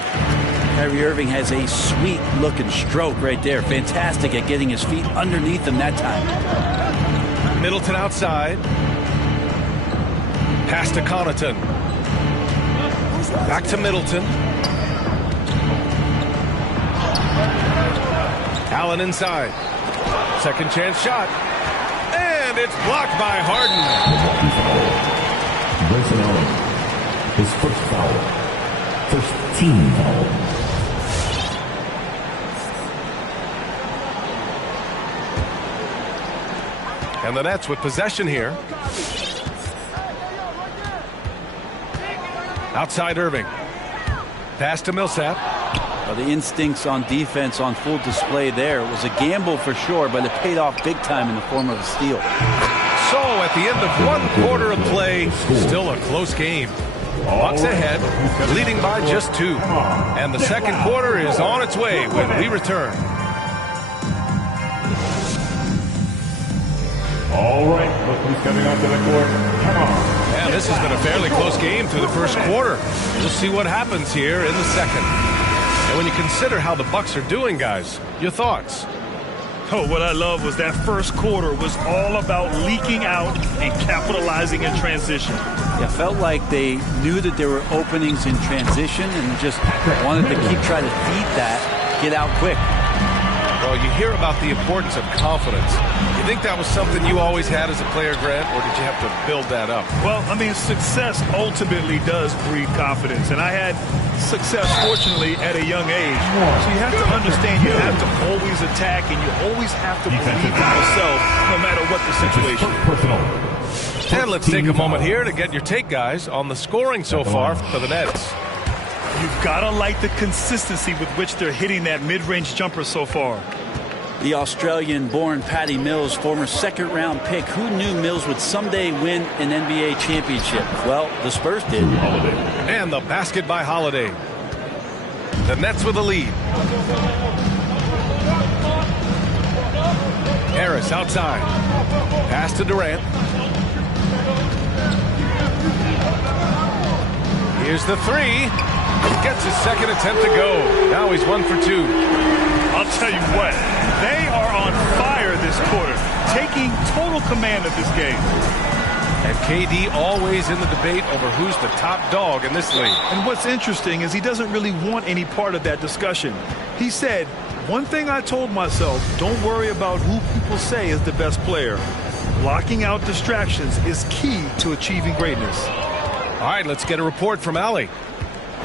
Kyrie Irving has a sweet looking stroke right there. Fantastic at getting his feet underneath him that time. Middleton outside. Pass to Connaughton. Back to Middleton. Allen inside. Second chance shot. And it's blocked by Harden. Grayson Allen, his first foul. First team foul. And the Nets with possession here. Outside Irving. Pass to Millsap. Well, the instincts on defense on full display there. It was a gamble for sure, but it paid off big time in the form of a steal. So at the end of one quarter of play, still a close game. Bucks ahead, leading by just 2. And the second quarter is on its way when we return. All right, look who's coming onto the court. Come on. Yeah, this has been a fairly close game through the first quarter. We'll see what happens here in the second. And when you consider how the Bucks are doing, guys, your thoughts? Oh, what I love was that first quarter was all about leaking out and capitalizing in transition. It felt like they knew that there were openings in transition and just wanted to keep trying to feed that, get out quick. Well, you hear about the importance of confidence. You think that was something you always had as a player, Grant, or did you have to build that up? Well, I mean, success ultimately does breed confidence, and I had success, fortunately, at a young age. So you have to understand you have to always attack, and you always have to believe in yourself no matter what the situation. And let's take a moment here to get your take, guys, on the scoring so far for the Nets. You've got to like the consistency with which they're hitting that mid-range jumper so far. The Australian-born Patty Mills, former second-round pick. Who knew Mills would someday win an NBA championship? Well, the Spurs did. And the basket by Holiday. The Nets with the lead. Harris outside. Pass to Durant. Here's the three. Gets his second attempt to go. Now he's 1 for 2. I'll tell you what, they are on fire this quarter, taking total command of this game. And KD always in the debate over who's the top dog in this league. And what's interesting is he doesn't really want any part of that discussion. He said, one thing I told myself, don't worry about who people say is the best player. Blocking out distractions is key to achieving greatness. All right, let's get a report from Allie.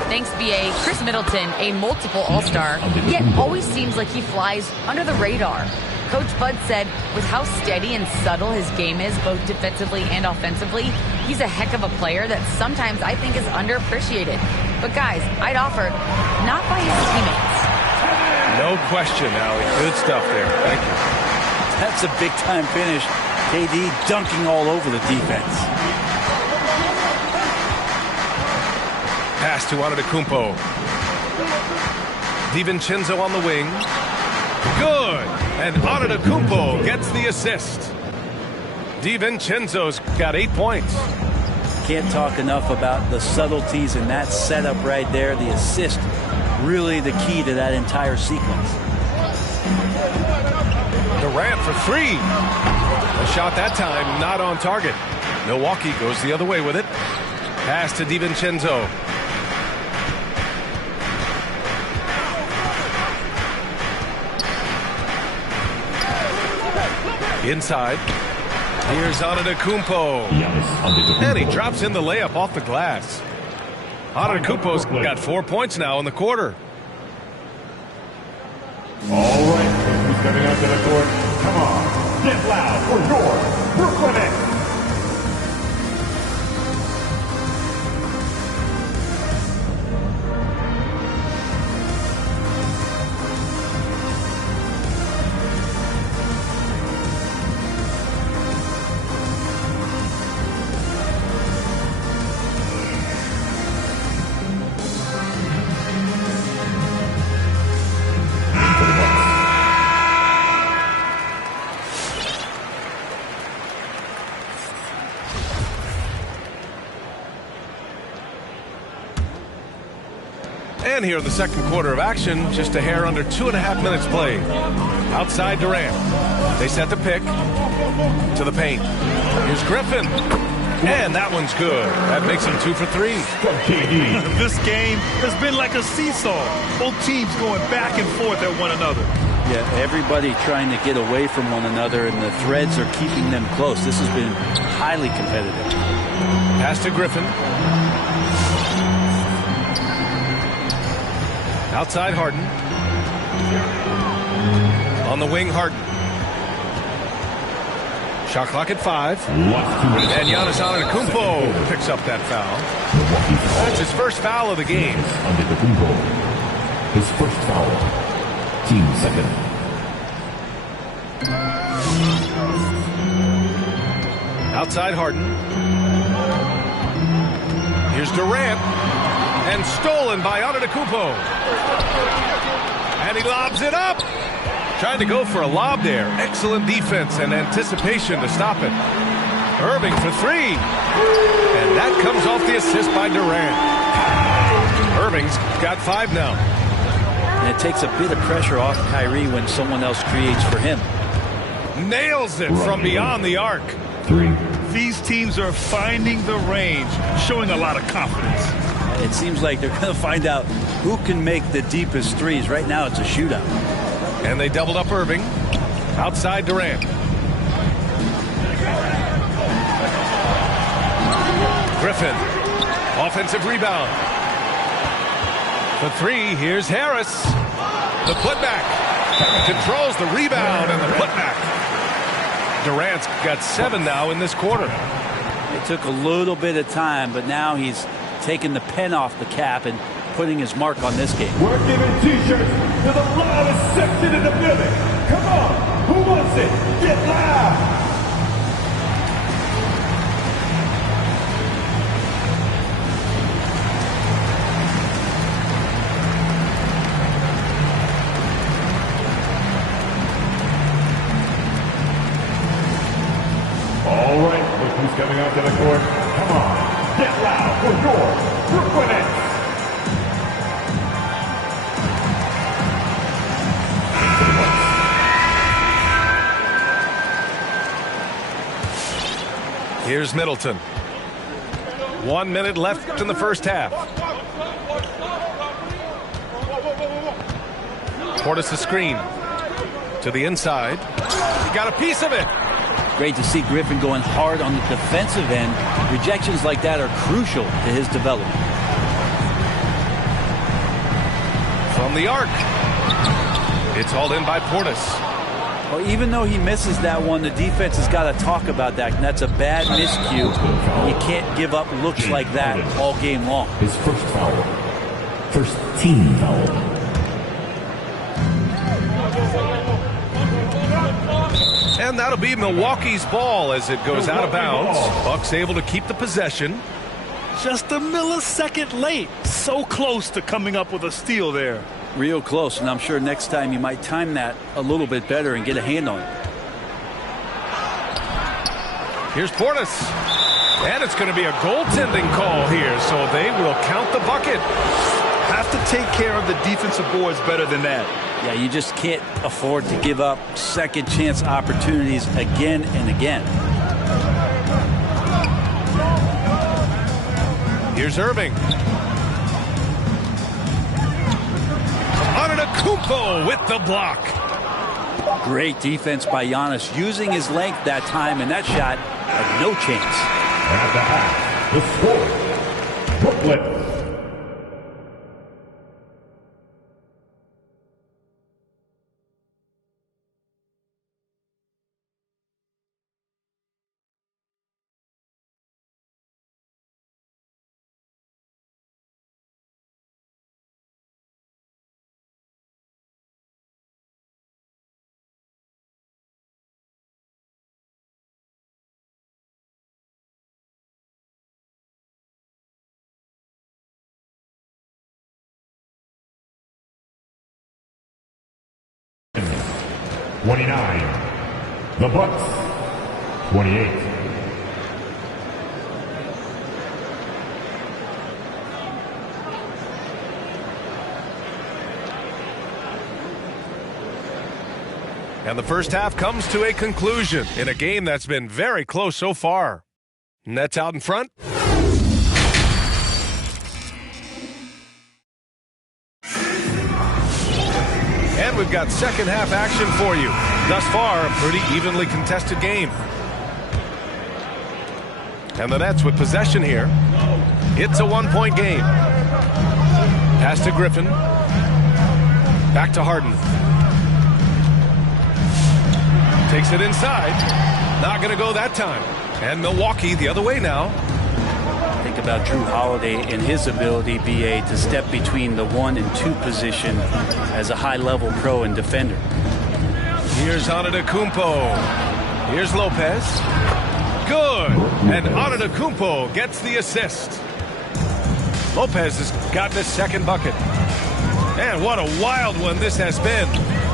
Thanks, B.A. Chris Middleton, a multiple All-Star, yet always seems like he flies under the radar. Coach Bud said, with how steady and subtle his game is, both defensively and offensively, he's a heck of a player that sometimes I think is underappreciated. But guys, I'd offer, not by his teammates. No question, Allie. Good stuff there. Thank you. That's a big-time finish. KD dunking all over the defense. Pass to Antetokounmpo. DiVincenzo on the wing. Good. And Antetokounmpo gets the assist. DiVincenzo's got 8 points. Can't talk enough about the subtleties in that setup right there. The assist, really the key to that entire sequence. Durant for 3. A shot that time not on target. Milwaukee goes the other way with it. Pass to DiVincenzo. Inside. Here's Antetokounmpo. And he drops in the layup off the glass. Antetokounmpo's got 4 points now in the quarter. All right, who's coming out to the court? Come on. And here in the second quarter of action, just a hair under 2.5 minutes played. Outside Durant. They set the pick to the paint. Here's Griffin. And that one's good. That makes him 2 for 3. This game has been like a seesaw. Both teams going back and forth at one another. Yeah, everybody trying to get away from one another, and the threads are keeping them close. This has been highly competitive. Pass to Griffin. Outside Harden. On the wing, Harden. Shot clock at 5. And Giannis Antetokounmpo picks up that foul. That's his first foul of the game. His first foul. Team second. Outside Harden. Here's Durant. And stolen by Antetokounmpo. And he lobs it up. Trying to go for a lob there. Excellent defense and anticipation to stop it. Irving for 3. And that comes off the assist by Durant. Irving's got 5 now. And it takes a bit of pressure off Kyrie when someone else creates for him. Nails it from beyond the arc. 3. These teams are finding the range, showing a lot of confidence. It seems like they're going to find out who can make the deepest threes. Right now it's a shootout. And they doubled up Irving. Outside Durant. Griffin. Offensive rebound. For 3, here's Harris. The putback. Controls the rebound and the putback. Durant's got 7 now in this quarter. It took a little bit of time, but now he's taking the pen off the cap and putting his mark on this game. We're giving t-shirts to the loudest section in the building. Come on, who wants it? Get loud! All right, look who's coming out to the court. Come on, get loud for your Brooklyn Nets. Here's Middleton. 1 minute left in the first half. Portis the screen. To the inside. He got a piece of it. Great to see Griffin going hard on the defensive end. Rejections like that are crucial to his development. From the arc. It's hauled in by Portis. Well, even though he misses that one, the defense has got to talk about that. And that's a bad miscue. You can't give up looks like that all game long. His first foul. First team foul. And that'll be Milwaukee's ball as it goes out of bounds. Bucks able to keep the possession. Just a millisecond late. So close to coming up with a steal there. Real close, and I'm sure next time you might time that a little bit better and get a hand on it. Here's Portis. And it's going to be a goaltending call here, so they will count the bucket. Have to take care of the defensive boards better than that. Yeah, you just can't afford to give up second chance opportunities again and again. Here's Irving. Antetokounmpo with the block. Great defense by Giannis, using his length that time, and that shot had no chance. At the half, the score, Brooklyn. The Bucks, 28. And the first half comes to a conclusion in a game that's been very close so far. Nets out in front. And we've got second half action for you. Thus far, a pretty evenly contested game. And the Nets with possession here. It's a one-point game. Pass to Griffin. Back to Harden. Takes it inside. Not going to go that time. And Milwaukee the other way now. Think about Drew Holiday and his ability, BA, to step between the 1 and 2 position as a high-level pro and defender. Here's Antetokounmpo. Here's Lopez. Good. And Antetokounmpo gets the assist. Lopez has gotten his second bucket. And what a wild one this has been.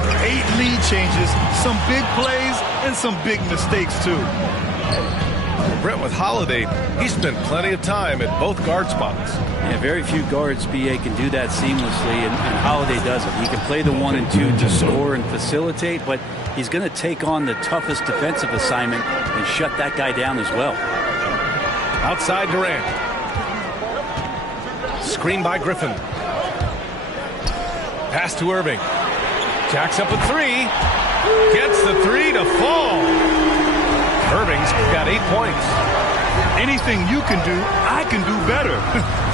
8 lead changes, some big plays, and some big mistakes, too. Brent, with Holiday, he spent plenty of time at both guard spots. Yeah, very few guards, BA, can do that seamlessly, and Holiday does it. He can play the 1 and 2 to score and facilitate, but he's going to take on the toughest defensive assignment and shut that guy down as well. Outside Durant. Screen by Griffin. Pass to Irving. Jacks up a 3. Gets the 3 to fall. Irving's got 8 points. Anything you can do, I can do better.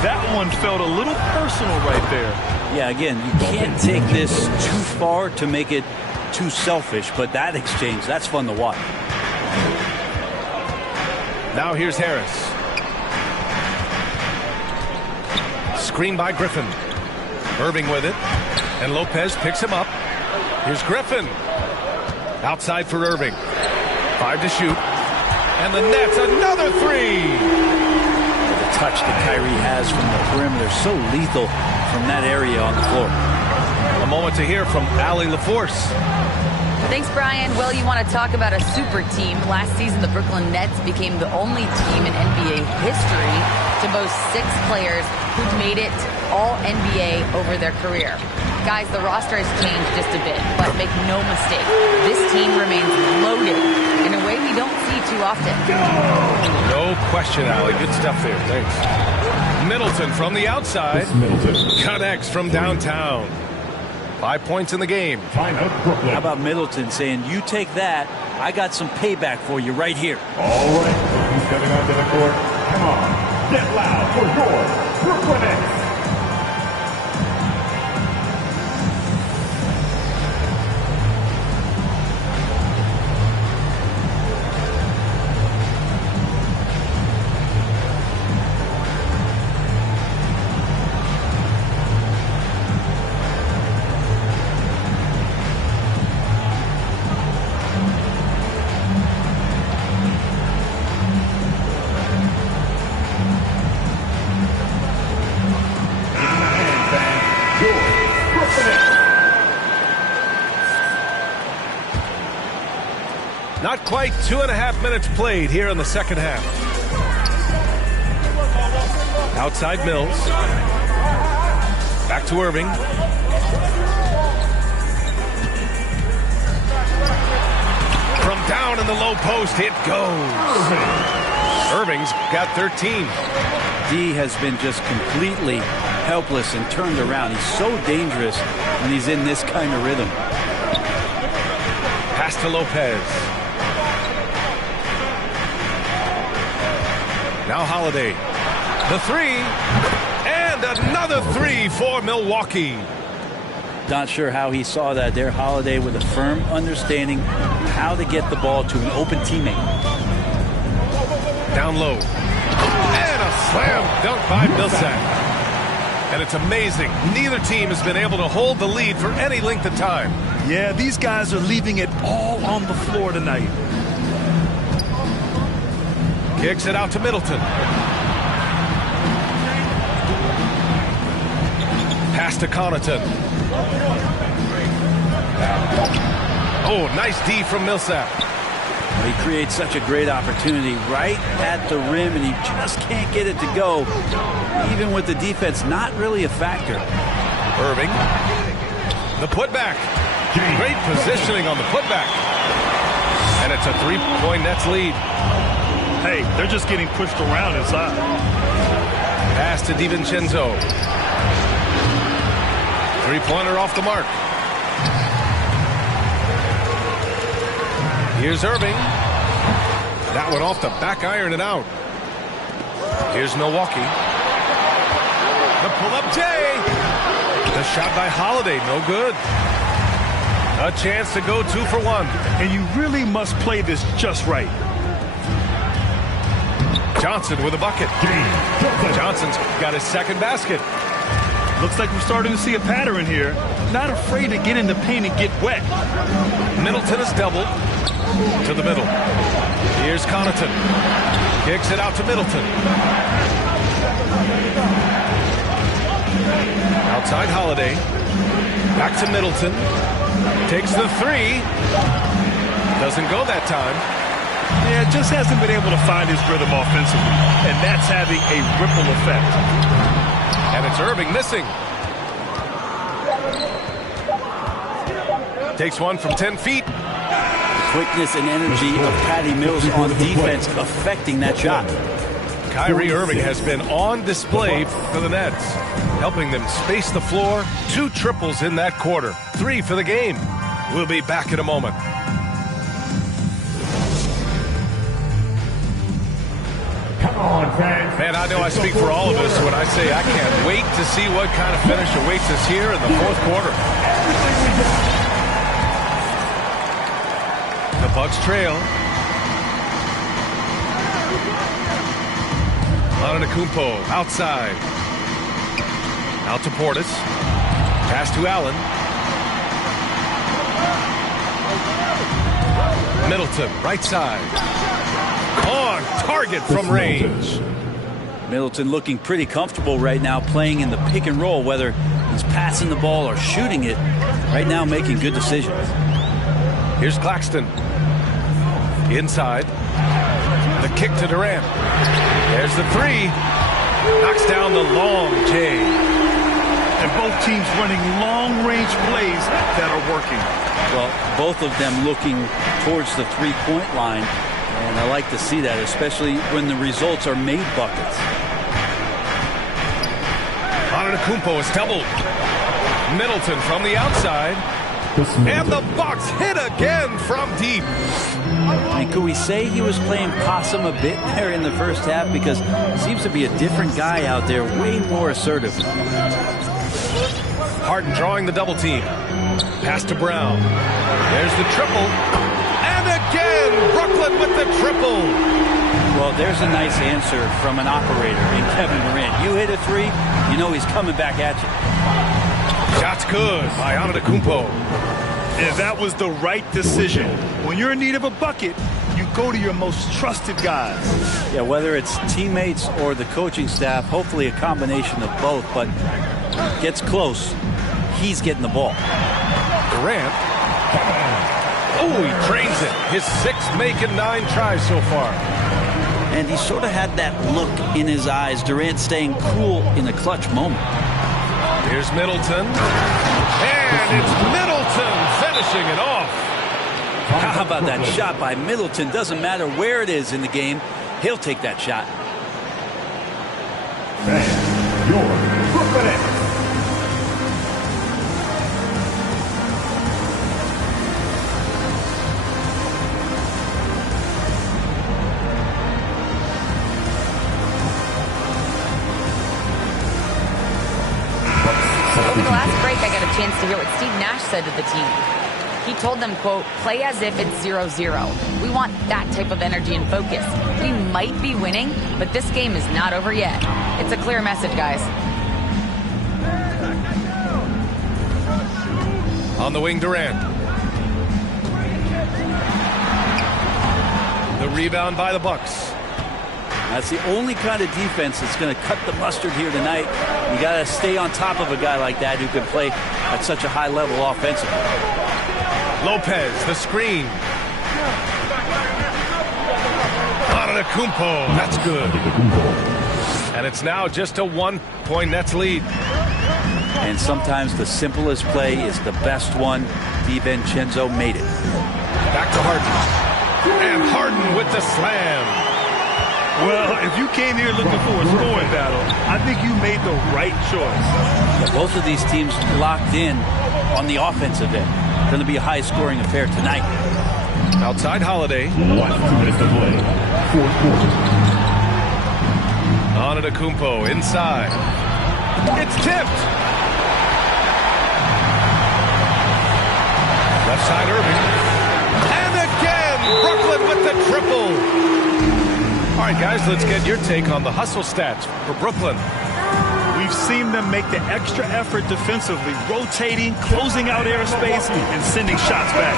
That one felt a little personal right there. Yeah, again, you can't take this too far to make it too selfish, but that exchange, that's fun to watch. Now here's Harris. Screen by Griffin. Irving with it. And Lopez picks him up. Here's Griffin. Outside for Irving. 5 to shoot. And the Nets, another 3. The touch that Kyrie has from the perimeter, so lethal from that area on the floor. A moment to hear from Allie LaForce. Thanks, Brian. Well, you want to talk about a super team. Last season, the Brooklyn Nets became the only team in NBA history to boast 6 players who've made it all NBA over their career. Guys, the roster has changed just a bit, but make no mistake, this team remains loaded in a way we don't see too often. No question, Allie. Good stuff there. Thanks. Middleton from the outside. Connects from downtown. 5 points in the game. How about Middleton saying, you take that, I got some payback for you right here. All right, he's coming onto the court. Come on, get loud for your Brooklyn Nets. Not quite 2.5 minutes played here in the second half. Outside Mills. Back to Irving. From down in the low post, it goes. Irving's got 13. D has been just completely helpless and turned around. He's so dangerous when he's in this kind of rhythm. Pass to Lopez. Now Holiday. The 3. And another 3 for Milwaukee. Not sure how he saw that there. Holiday with a firm understanding how to get the ball to an open teammate. Down low. And a slam dunk by Millsap. And it's amazing. Neither team has been able to hold the lead for any length of time. Yeah, these guys are leaving it all on the floor tonight. Kicks it out to Middleton. Pass to Connaughton. Oh, nice D from Millsap. He creates such a great opportunity right at the rim, and he just can't get it to go. Even with the defense not really a factor. Irving. The putback. Great positioning on the putback. And it's a 3-point Nets lead. Hey, they're just getting pushed around inside. Pass to DiVincenzo. Three-pointer off the mark. Here's Irving. That one off the back iron and out. Here's Milwaukee. The pull-up J. The shot by Holiday, no good. A chance to go 2 for 1. And you really must play this just right. Johnson with a bucket. Johnson's got his second basket. Looks like we're starting to see a pattern here. Not afraid to get in the paint and get wet. Middleton is doubled to the middle. Here's Connaughton. Kicks it out to Middleton. Outside Holiday. Back to Middleton. Takes the 3. Doesn't go that time. Yeah, just hasn't been able to find his rhythm offensively. And that's having a ripple effect. And it's Irving missing. Takes one from 10 feet. The quickness and energy of Patty Mills on defense affecting that shot. Kyrie Irving has been on display for the Nets, helping them space the floor. 2 triples in that quarter. 3 for the game. We'll be back in a moment. Come on, fans. Man, I know I speak for all of us when I say I can't wait to see what kind of finish awaits us here in the fourth quarter. The Bucks trail. Antetokounmpo outside. Out to Portis. Pass to Allen. Middleton, right side. On target from range. Middleton looking pretty comfortable right now playing in the pick and roll, whether he's passing the ball or shooting it. Right now making good decisions. Here's Claxton. Inside. The kick to Durant. There's the 3. Knocks down the long J. And both teams running long-range plays that are working. Well, both of them looking towards the three-point line. And I like to see that, especially when the results are made buckets. Antetokounmpo is doubled. Middleton from the outside. And the Bucks hit again from deep. And could we say he was playing possum a bit there in the first half? Because he seems to be a different guy out there, way more assertive. Harden drawing the double team. Pass to Brown. There's the triple. And again, Brooklyn with the triple. Well, there's a nice answer from an operator in Kevin Durant. You hit a 3, you know he's coming back at you. Shot's good by Antetokounmpo. And that was the right decision. When you're in need of a bucket, you go to your most trusted guys. Yeah, whether it's teammates or the coaching staff, hopefully a combination of both, but gets close, he's getting the ball. Durant. Oh, he drains it. His 6th make and 9 tries so far. And he sort of had that look in his eyes. Durant staying cool in a clutch moment. Here's Middleton. And it's Middleton finishing it off. How about that shot by Middleton? Doesn't matter where it is in the game. He'll take that shot. Your Brooklyn Nets. Over the last break, I got a chance to hear what Steve Nash said to the team. He told them, quote, play as if it's 0-0. We want that type of energy and focus. We might be winning, but this game is not over yet. It's a clear message, guys. On the wing, Durant. The rebound by the Bucks. That's the only kind of defense that's going to cut the mustard here tonight. You got to stay on top of a guy like that who can play at such a high level offensively. Lopez, the screen. Antetokounmpo, that's good. And it's now just a 1-point Nets lead. And sometimes the simplest play is the best one. DiVincenzo made it. Back to Harden. And Harden with the slam. Well, if you came here looking for a scoring battle, I think you made the right choice. Yeah, both of these teams locked in on the offensive end. Going to be a high-scoring affair tonight. Outside Holiday. 1 minute to play. Fourth quarter. Antetokounmpo inside. It's tipped. Left side Irving. And again, Brooklyn with the triple. All right, guys, let's get your take on the hustle stats for Brooklyn. We've seen them make the extra effort defensively, rotating, closing out airspace, and sending shots back.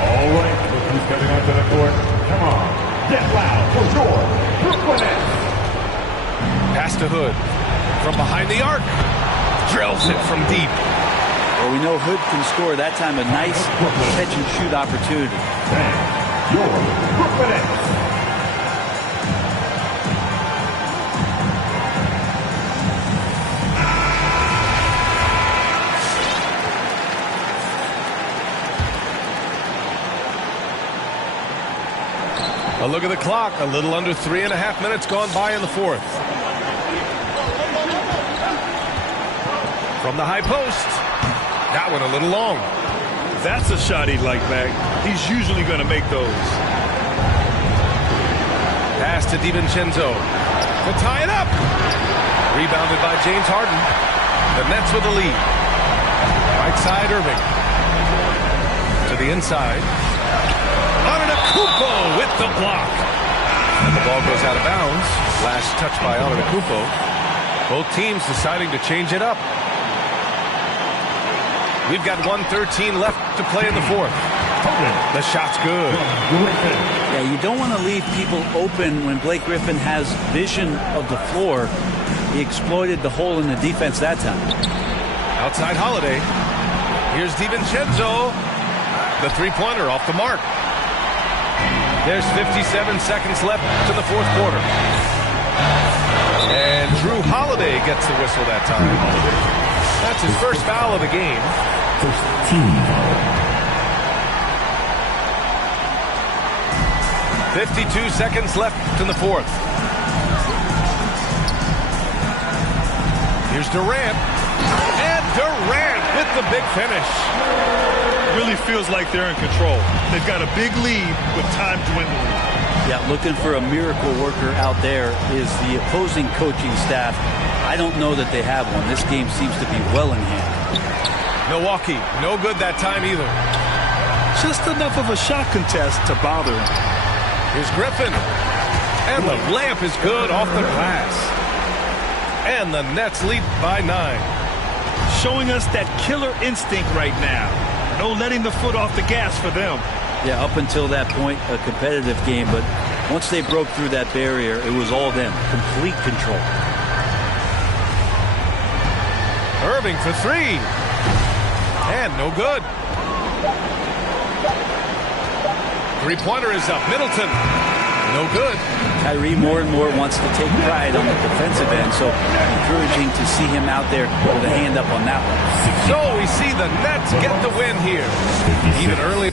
All right, look who's coming onto the court. Come on, get loud for your Brooklyn Nets. Pass to Hood. From behind the arc. Drills it from deep. Well, we know Hood can score. That time a nice catch-and-shoot opportunity. And your Brooklyn Nets. A look at the clock. A little under 3.5 minutes gone by in the fourth. From the high post. That one a little long. That's a shot he'd like back. He's usually going to make those. Pass to DiVincenzo. To tie it up. Rebounded by James Harden. The Nets with the lead. Right side Irving. To the inside. Antetokounmpo with the block. And the ball goes out of bounds. Last touch by Antetokounmpo. Both teams deciding to change it up. We've got 1:13 left to play in the fourth. The shot's good. Yeah, you don't want to leave people open when Blake Griffin has vision of the floor. He exploited the hole in the defense that time. Outside Holiday. Here's DiVincenzo. The three-pointer off the mark. There's 57 seconds left in the fourth quarter. And Drew Holiday gets the whistle that time. That's his first foul of the game. First team foul. 52 seconds left in the fourth. Here's Durant. And Durant with the big finish. Really feels like they're in control. They've got a big lead with time dwindling. Yeah, looking for a miracle worker out there is the opposing coaching staff. I don't know that they have one. This game seems to be well in hand. Milwaukee, no good that time either. Just enough of a shot contest to bother him. Here's Griffin. And the layup is good off the glass. And the Nets lead by 9. Showing us that killer instinct right now. No letting the foot off the gas for them. Yeah, up until that point, a competitive game. But once they broke through that barrier, it was all them. Complete control. Irving for three. And no good. Three-pointer is up. Middleton. No good. Kyrie more and more wants to take pride on the defensive end, so encouraging to see him out there with a hand up on that one. So we see the Nets get the win here. Even early.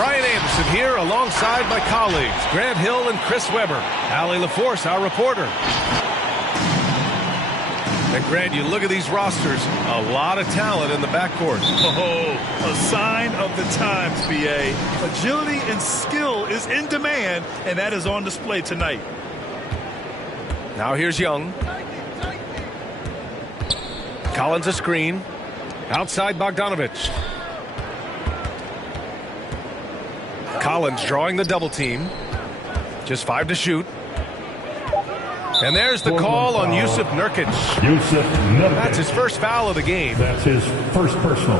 Brian Anderson here alongside my colleagues, Grant Hill and Chris Webber. Allie LaForce, our reporter. And Grant, you look at these rosters, a lot of talent in the backcourt. Oh, a sign of the times, B.A. Agility and skill is in demand, and that is on display tonight. Now here's Young. Collins a screen. Outside Bogdanovich. Collins drawing the double team. Just 5 to shoot. And there's the call on Jusuf Nurkic. Jusuf Nurkic. That's his first foul of the game. That's his first personal.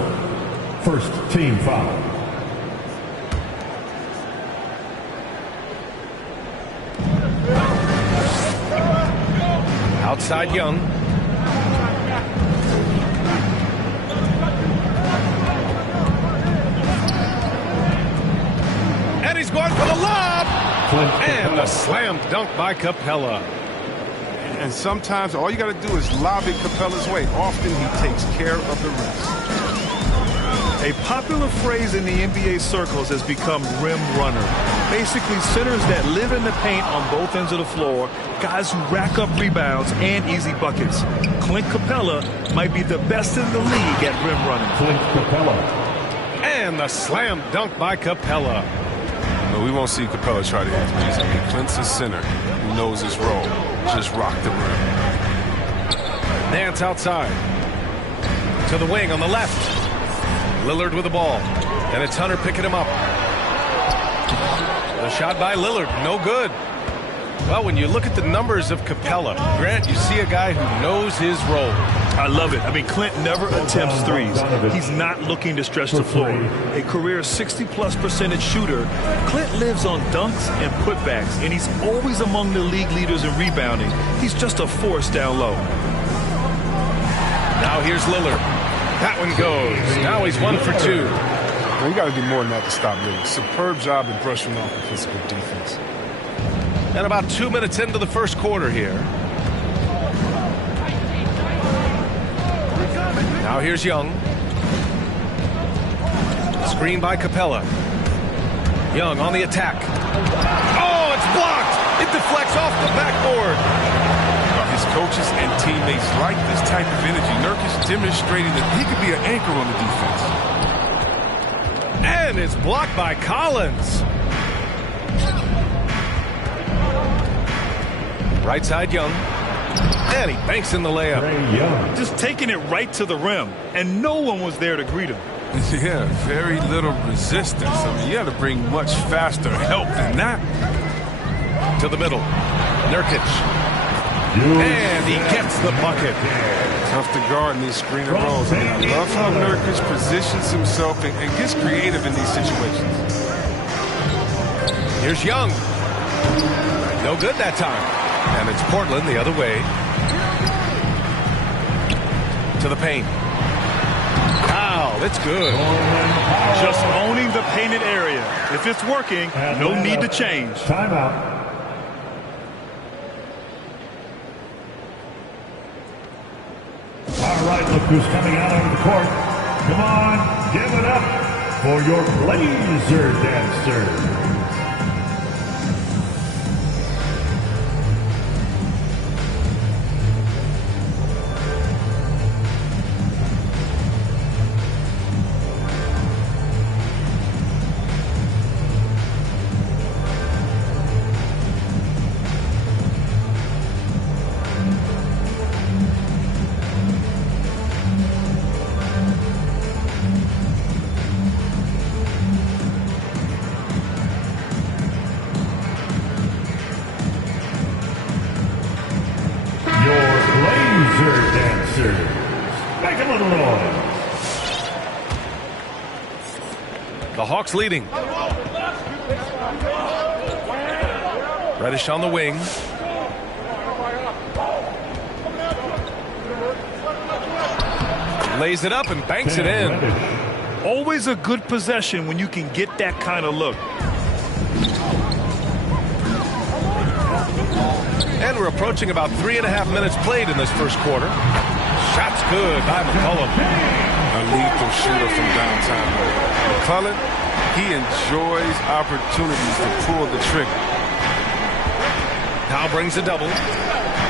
First team foul. Outside Young. And he's going for the lob. And a slam dunk by Capella. And sometimes all you got to do is lob it Capella's way. Often he takes care of the rest. A popular phrase in the NBA circles has become rim runner. Basically, centers that live in the paint on both ends of the floor, guys who rack up rebounds and easy buckets. Clint Capella might be the best in the league at rim running. Clint Capella. And the slam dunk by Capella. No, we won't see Capella try to hit threes. I mean, Clint's a center who knows his role. Just rock the rim. Nance outside. To the wing on the left. Lillard with the ball. And it's Hunter picking him up. The shot by Lillard. No good. Well, when you look at the numbers of Capella, Grant, you see a guy who knows his role. I love it. I mean, Clint never attempts threes. He's not looking to stretch the floor. A career 60+% shooter, Clint lives on dunks and putbacks, and he's always among the league leaders in rebounding. He's just a force down low. Now here's Lillard. That one goes. Now he's 1 for 2. Well, you got to do more than that to stop Lillard. Superb job in brushing off the physical defense. And about 2 minutes into the first quarter here. Now here's Young. Screen by Capella. Young on the attack. Oh, it's blocked! It deflects off the backboard. His coaches and teammates like this type of energy. Nurkic demonstrating that he could be an anchor on the defense. And it's blocked by Collins. Right side Young. And he banks in the layup. Just taking it right to the rim, and no one was there to greet him. Yeah, very little resistance. I mean, you got to bring much faster help than that. To the middle. Nurkic. And he gets the bucket. Tough to guard in these screen and rolls. I mean, I love how Nurkic positions himself and gets creative in these situations. Here's Young. No good that time. And it's Portland the other way. To the paint. Wow, it's good. Just owning the painted area. If it's working, no need to change. Timeout. All right, look who's coming out onto the court. Come on, give it up for your Blazer dancers. The Hawks leading. Reddish on the wing. Lays it up and banks it in. Always a good possession when you can get that kind of look. And we're approaching about 3.5 minutes played in this first quarter. Shot's good by McCollum. A lethal shooter from downtown. McCollum He enjoys opportunities to pull the trigger. Now brings a double.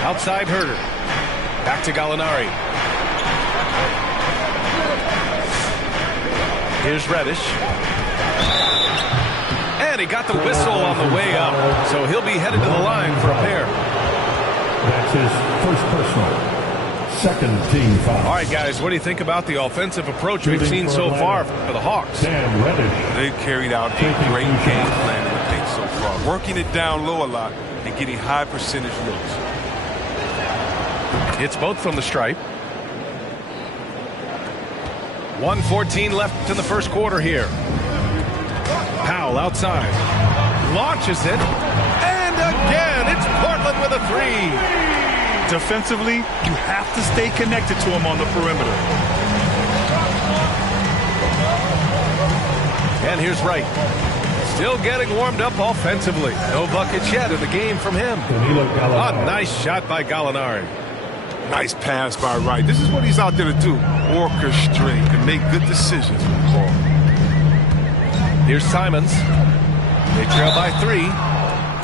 Outside Herder. Back to Gallinari. Here's Reddish. And he got the whistle on the way up. So he'll be headed to the line for a pair. That's his first personal. Second team foul. All right, guys, what do you think about the offensive approach we've seen so far for the Hawks? They've carried out a great game plan in the paint so far. Working it down low a lot and getting high percentage looks. Hits both from the stripe. 1:14 left in the first quarter here. Powell outside. Launches it. And again, it's Portland with a three. Defensively, you have to stay connected to him on the perimeter. And here's Wright. Still getting warmed up offensively. No buckets yet in the game from him. A nice shot by Gallinari. Nice pass by Wright. This is what he's out there to do. Orchestrate and make good decisions with the ball. Here's Simons. They trail by 3.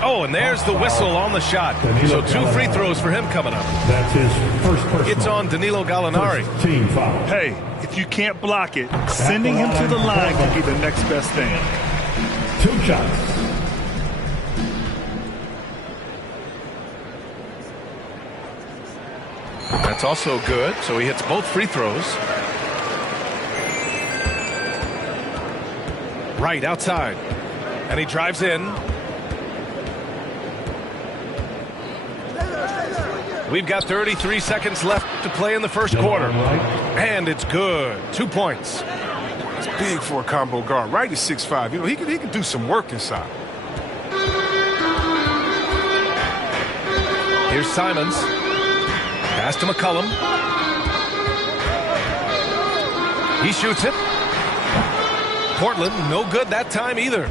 Oh, and there's the whistle on the shot. So 2 free throws for him coming up. That's his first personal. It's on Danilo Gallinari. Team foul. Hey, if you can't block it, sending him to the line can be the next best thing. 2 shots. That's also good. So he hits both free throws. Right outside. And he drives in. We've got 33 seconds left to play in the first quarter. And it's good. 2 points. It's big for a combo guard. Wright is 6'5". You know, he can do some work inside. Here's Simons. Pass to McCollum. He shoots it. Portland, no good that time either.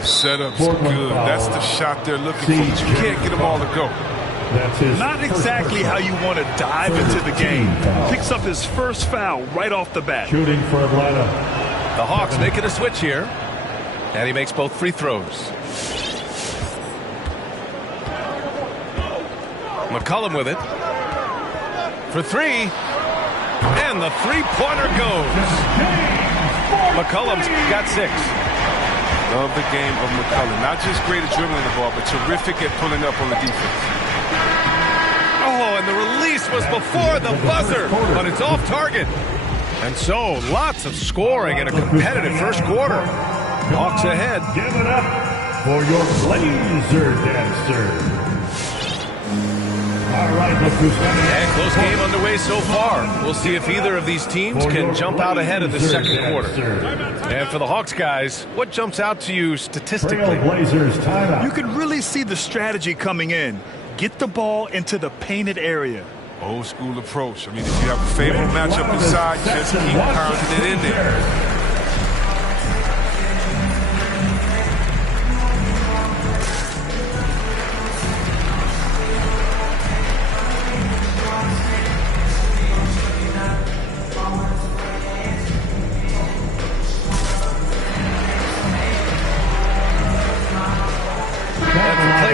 Setup's good. That's the shot they're looking for, but you can't get them all to go. Not exactly how you want to dive into the game. Picks up his first foul right off the bat. Shooting for Atlanta. The Hawks making a switch here. And he makes both free throws. McCollum with it. For 3. And the three-pointer goes. McCollum's got 6. Love the game of McCollum. Not just great at dribbling the ball, but terrific at pulling up on the defense. Oh, and the release was before the buzzer, but it's off target. And so, lots of scoring in a competitive first quarter. Hawks ahead. Give it up for your Blazer dancer. All right, look who's coming. And close game underway so far. We'll see if either of these teams can jump out ahead in the second quarter. And for the Hawks guys, what jumps out to you statistically? Blazers timeout. You can really see the strategy coming in. Get the ball into the painted area. Old school approach. I mean, if you have a favorable matchup inside, just keep pounding it in there.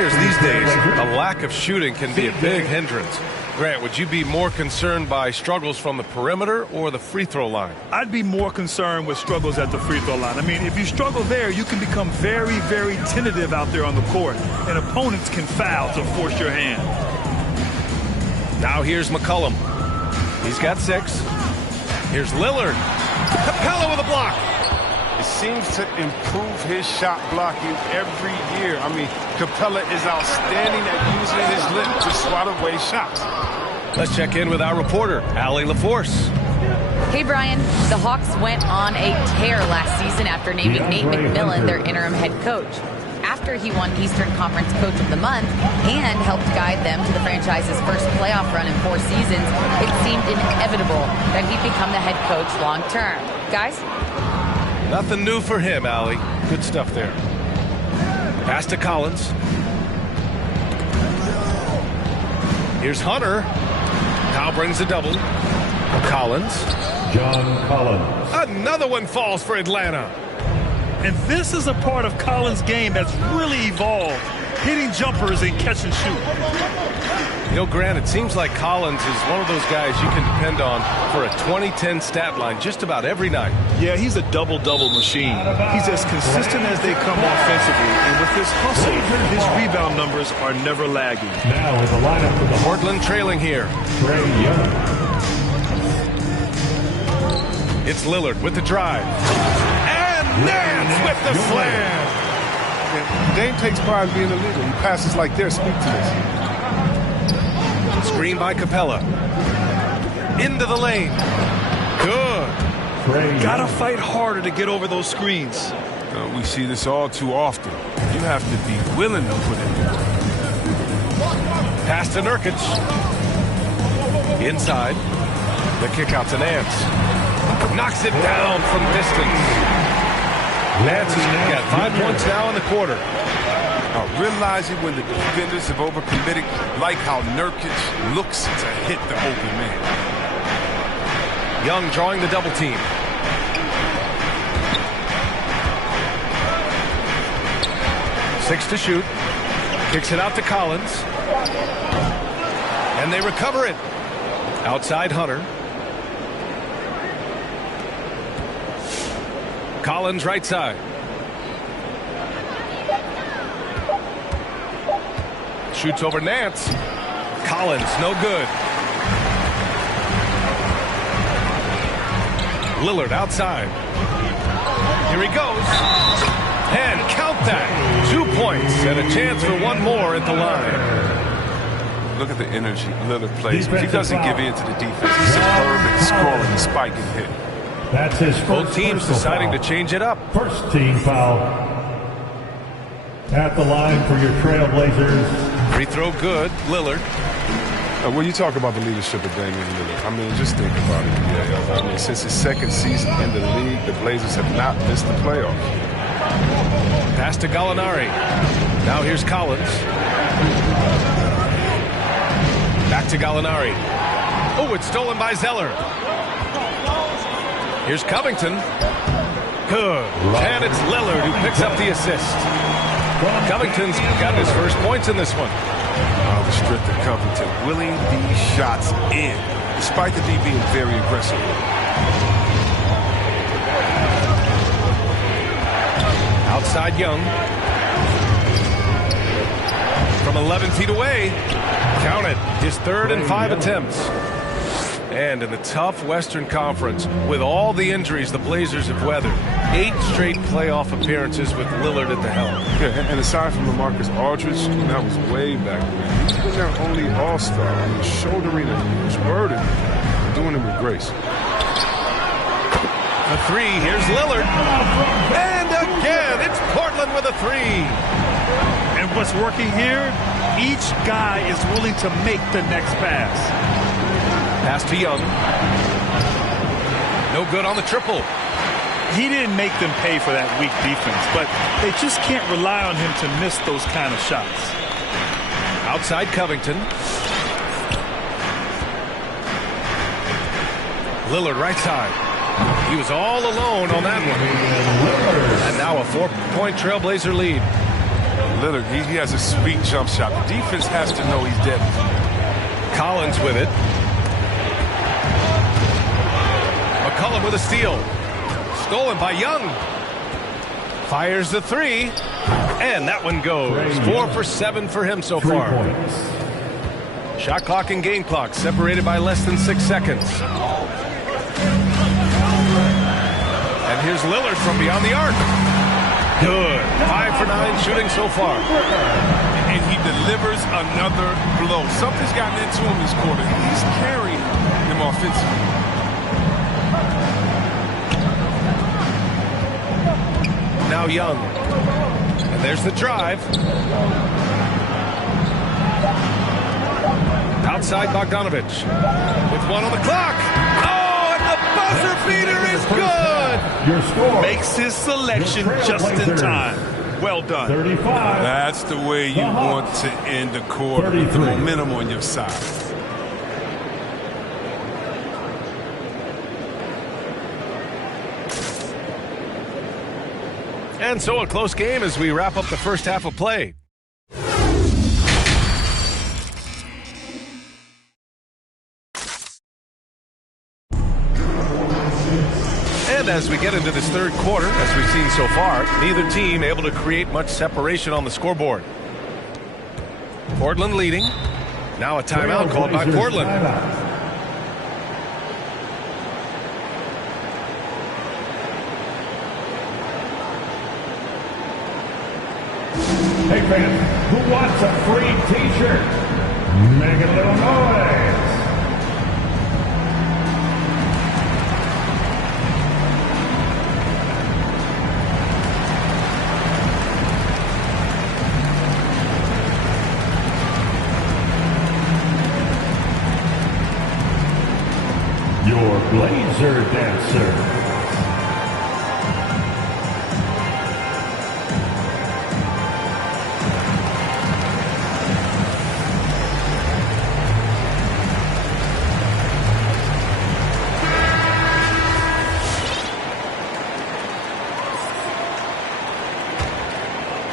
These days, a lack of shooting can be a big hindrance. Grant, would you be more concerned by struggles from the perimeter or the free throw line? I'd be more concerned with struggles at the free throw line. I mean, if you struggle there, you can become very, very tentative out there on the court, and opponents can foul to force your hand. Now here's McCollum. He's got 6. Here's Lillard. Capella with a block. It seems to improve his shot blocking every year. I mean, Capella is outstanding at using his lip to swat away shots. Let's check in with our reporter, Allie LaForce. Hey, Brian. The Hawks went on a tear last season after naming Nate McMillan their interim head coach. After he won Eastern Conference Coach of the Month and helped guide them to the franchise's first playoff run in 4 seasons, it seemed inevitable that he'd become the head coach long term. Guys? Nothing new for him, Allie. Good stuff there. Pass to Collins. Here's Hunter. Now brings a double. Collins. John Collins. Another one falls for Atlanta. And this is a part of Collins' game that's really evolved, hitting jumpers and catch and shoot. You know, Grant, it seems like Collins is one of those guys you can depend on for a 2010 stat line just about every night. Yeah, he's a double-double machine. He's as consistent as they come offensively, and with his hustle, his rebound numbers are never lagging. Now in the lineup for the Portland trailing here. Trae Young. It's Lillard with the drive. And Nance with the slam. Dame takes pride in being a leader. He passes like this. Speak to this. Screen by Capella. Into the lane. Good. Gotta fight harder to get over those screens. We see this all too often. You have to be willing to put in the work. Pass to Nurkic. Inside. The kick out to Nance. Knocks it down from distance. Nance has got 5 points now in the quarter. Realizing when the defenders have overcommitted, like how Nurkic looks to hit the open man. Young drawing the double team. Six to shoot. Kicks it out to Collins. And they recover it. Outside Hunter. Collins right side. Shoots over Nance. Collins, no good. Lillard outside. Here he goes. And count that. 2 points and a chance for one more at the line. Look at the energy Lillard plays. He doesn't give in to the defense. He's superb at scoring and spiking hit. That's his first. Both teams deciding to change it up. First team foul. At the line for your Trailblazers. Free throw good. Lillard. When you talk about the leadership of Damian Lillard, I mean, just think about it. Yeah, I mean, since his second season in the league, the Blazers have not missed the playoffs. Pass to Gallinari. Now here's Collins. Back to Gallinari. Oh, it's stolen by Zeller. Here's Covington. Good. And it's Lillard who picks up the assist. Covington's got his first points in this one. The strength of Covington willing these shots in, despite the D being very aggressive. Outside Young. From 11 feet away. Count it. His third and 5 attempts. And in the tough Western Conference, with all the injuries the Blazers have weathered, 8 straight playoff appearances with Lillard at the helm. Yeah, and aside from LaMarcus Aldridge, that was way back when. He's been their only all-star. I mean, shouldering a huge burden, doing it with grace. A three, here's Lillard. And again, it's Portland with a three. And what's working here, each guy is willing to make the next pass. Pass to Young. No good on the triple. He didn't make them pay for that weak defense, but they just can't rely on him to miss those kind of shots. Outside Covington. Lillard right side. He was all alone on that one. And now a 4-point Trailblazer lead. Lillard, he has a sweet jump shot. The defense has to know he's dead. Collins with it. McCollum with a steal. Stolen by Young. Fires the three. And that one goes. 4 for 7 for him so far. Shot clock and game clock separated by less than 6 seconds. And here's Lillard from beyond the arc. Good. 5 for 9 shooting so far. And he delivers another blow. Something's gotten into him this quarter. He's carrying them offensively. Now Young. And there's the drive. Outside Bogdanovich. With 1 on the clock. Oh, and the buzzer beater is good. Your score. Makes his selection just in time. Well done. 35. That's the way you want to end the quarter. With the momentum on your side. And so a close game as we wrap up the first half of play. And as we get into this third quarter, as we've seen so far, neither team able to create much separation on the scoreboard. Portland leading. Now a timeout called by Portland. Hey fans, who wants a free t-shirt? Make a little noise. Your Blazer Dancer.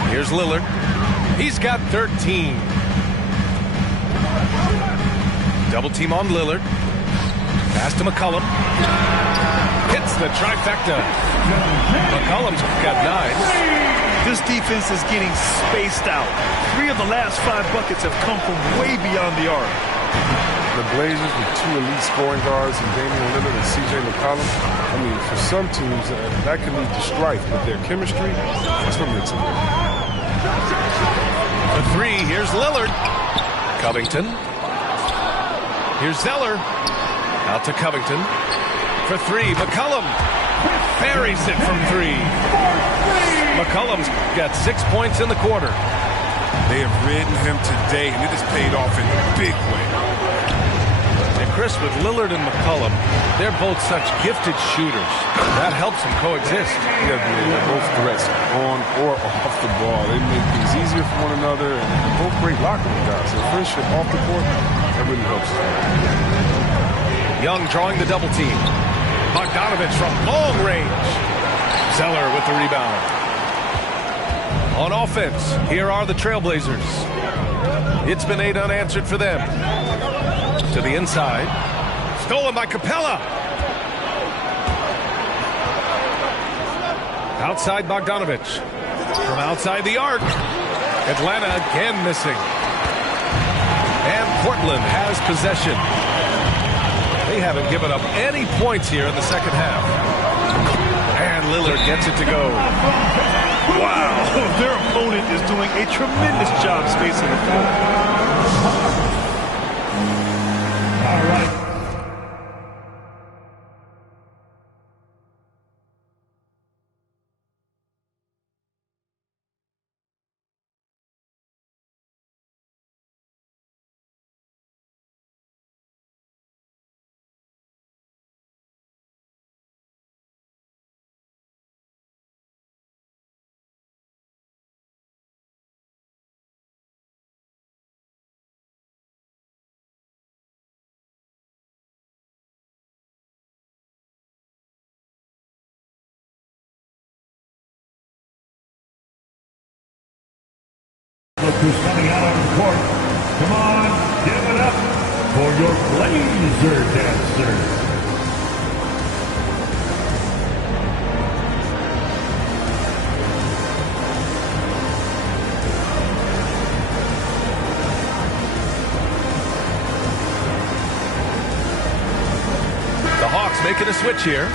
Here's Lillard. He's got 13. Double team on Lillard. Pass to McCollum. Hits the trifecta. McCollum's got 9. This defense is getting spaced out. 3 of the last 5 buckets have come from way beyond the arc. The Blazers with 2 elite scoring guards and Damian Lillard and C.J. McCollum. I mean, for some teams, that can lead to strife, but their chemistry, that's what makes it work. The 3, here's Lillard. Covington. Here's Zeller. Out to Covington. For 3, McCollum. Buries it from 3. McCollum's got 6 points in the quarter. They have ridden him today, and it has paid off in a big way. And Chris, with Lillard and McCollum, they're both such gifted shooters. That helps them coexist. Yeah, they're both threats on or off the ball. They make things easier for one another, and they're both great locker room guys. So friendship off the court, that really helps. Young drawing the double team. Bogdanovich from long range. Zeller with the rebound. On offense, here are the Trailblazers. It's been 8 unanswered for them. To the inside. Stolen by Capella. Outside Bogdanovich. From outside the arc. Atlanta again missing. And Portland has possession. They haven't given up any points here in the second half. And Lillard gets it to go. Wow, their opponent is doing a tremendous job spacing the floor. All right. Look who's coming out on the court. Come on, give it up for your Blazer Dancer. The Hawks making a switch here.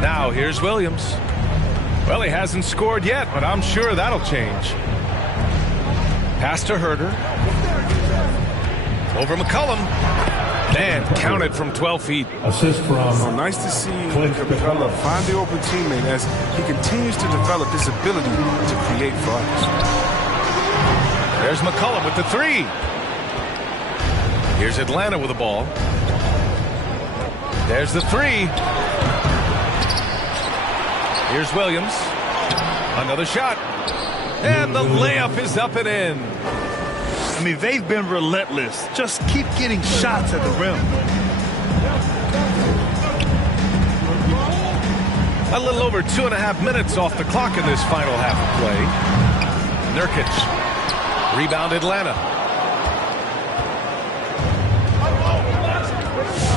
Now here's Williams. Well, he hasn't scored yet, but I'm sure that'll change. Pass to Herter. Over McCollum. And counted from 12 feet. Assist from. So nice to see Capella find the open teammate as he continues to develop this ability to create for others. There's McCollum with the 3. Here's Atlanta with the ball. There's the 3. Here's Williams. Another shot. And the layup is up and in. I mean, they've been relentless. Just keep getting shots at the rim. A little over 2.5 minutes off the clock in this final half of play. Nurkic. Rebound Atlanta.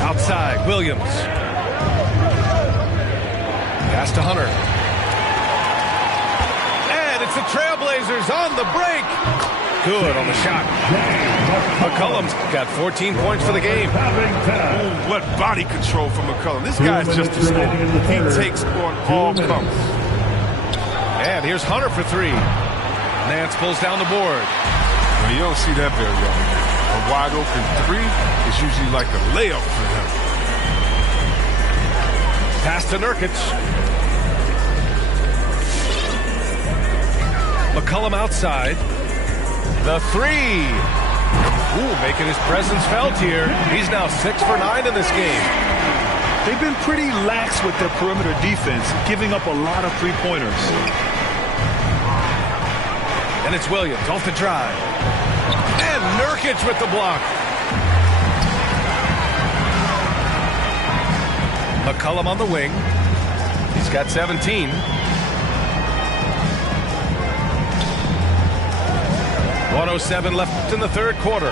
Outside, Williams. Pass to Hunter. And it's the Trailblazers on the break. Good on the shot. McCollum's got 14 points for the game. Ooh, what body control from McCollum. This guy's just a smoke. He takes on all comers. And here's Hunter for three. Nance pulls down the board. Well, you don't see that very often. A wide open three is usually like a layup for him. Pass to Nurkic. McCollum outside. The three. Ooh, making his presence felt here. He's now 6 for 9 in this game. They've been pretty lax with their perimeter defense, giving up a lot of three-pointers. And it's Williams off the drive. And Nurkic with the block. McCollum on the wing. He's got 17. 1:07 left in the third quarter.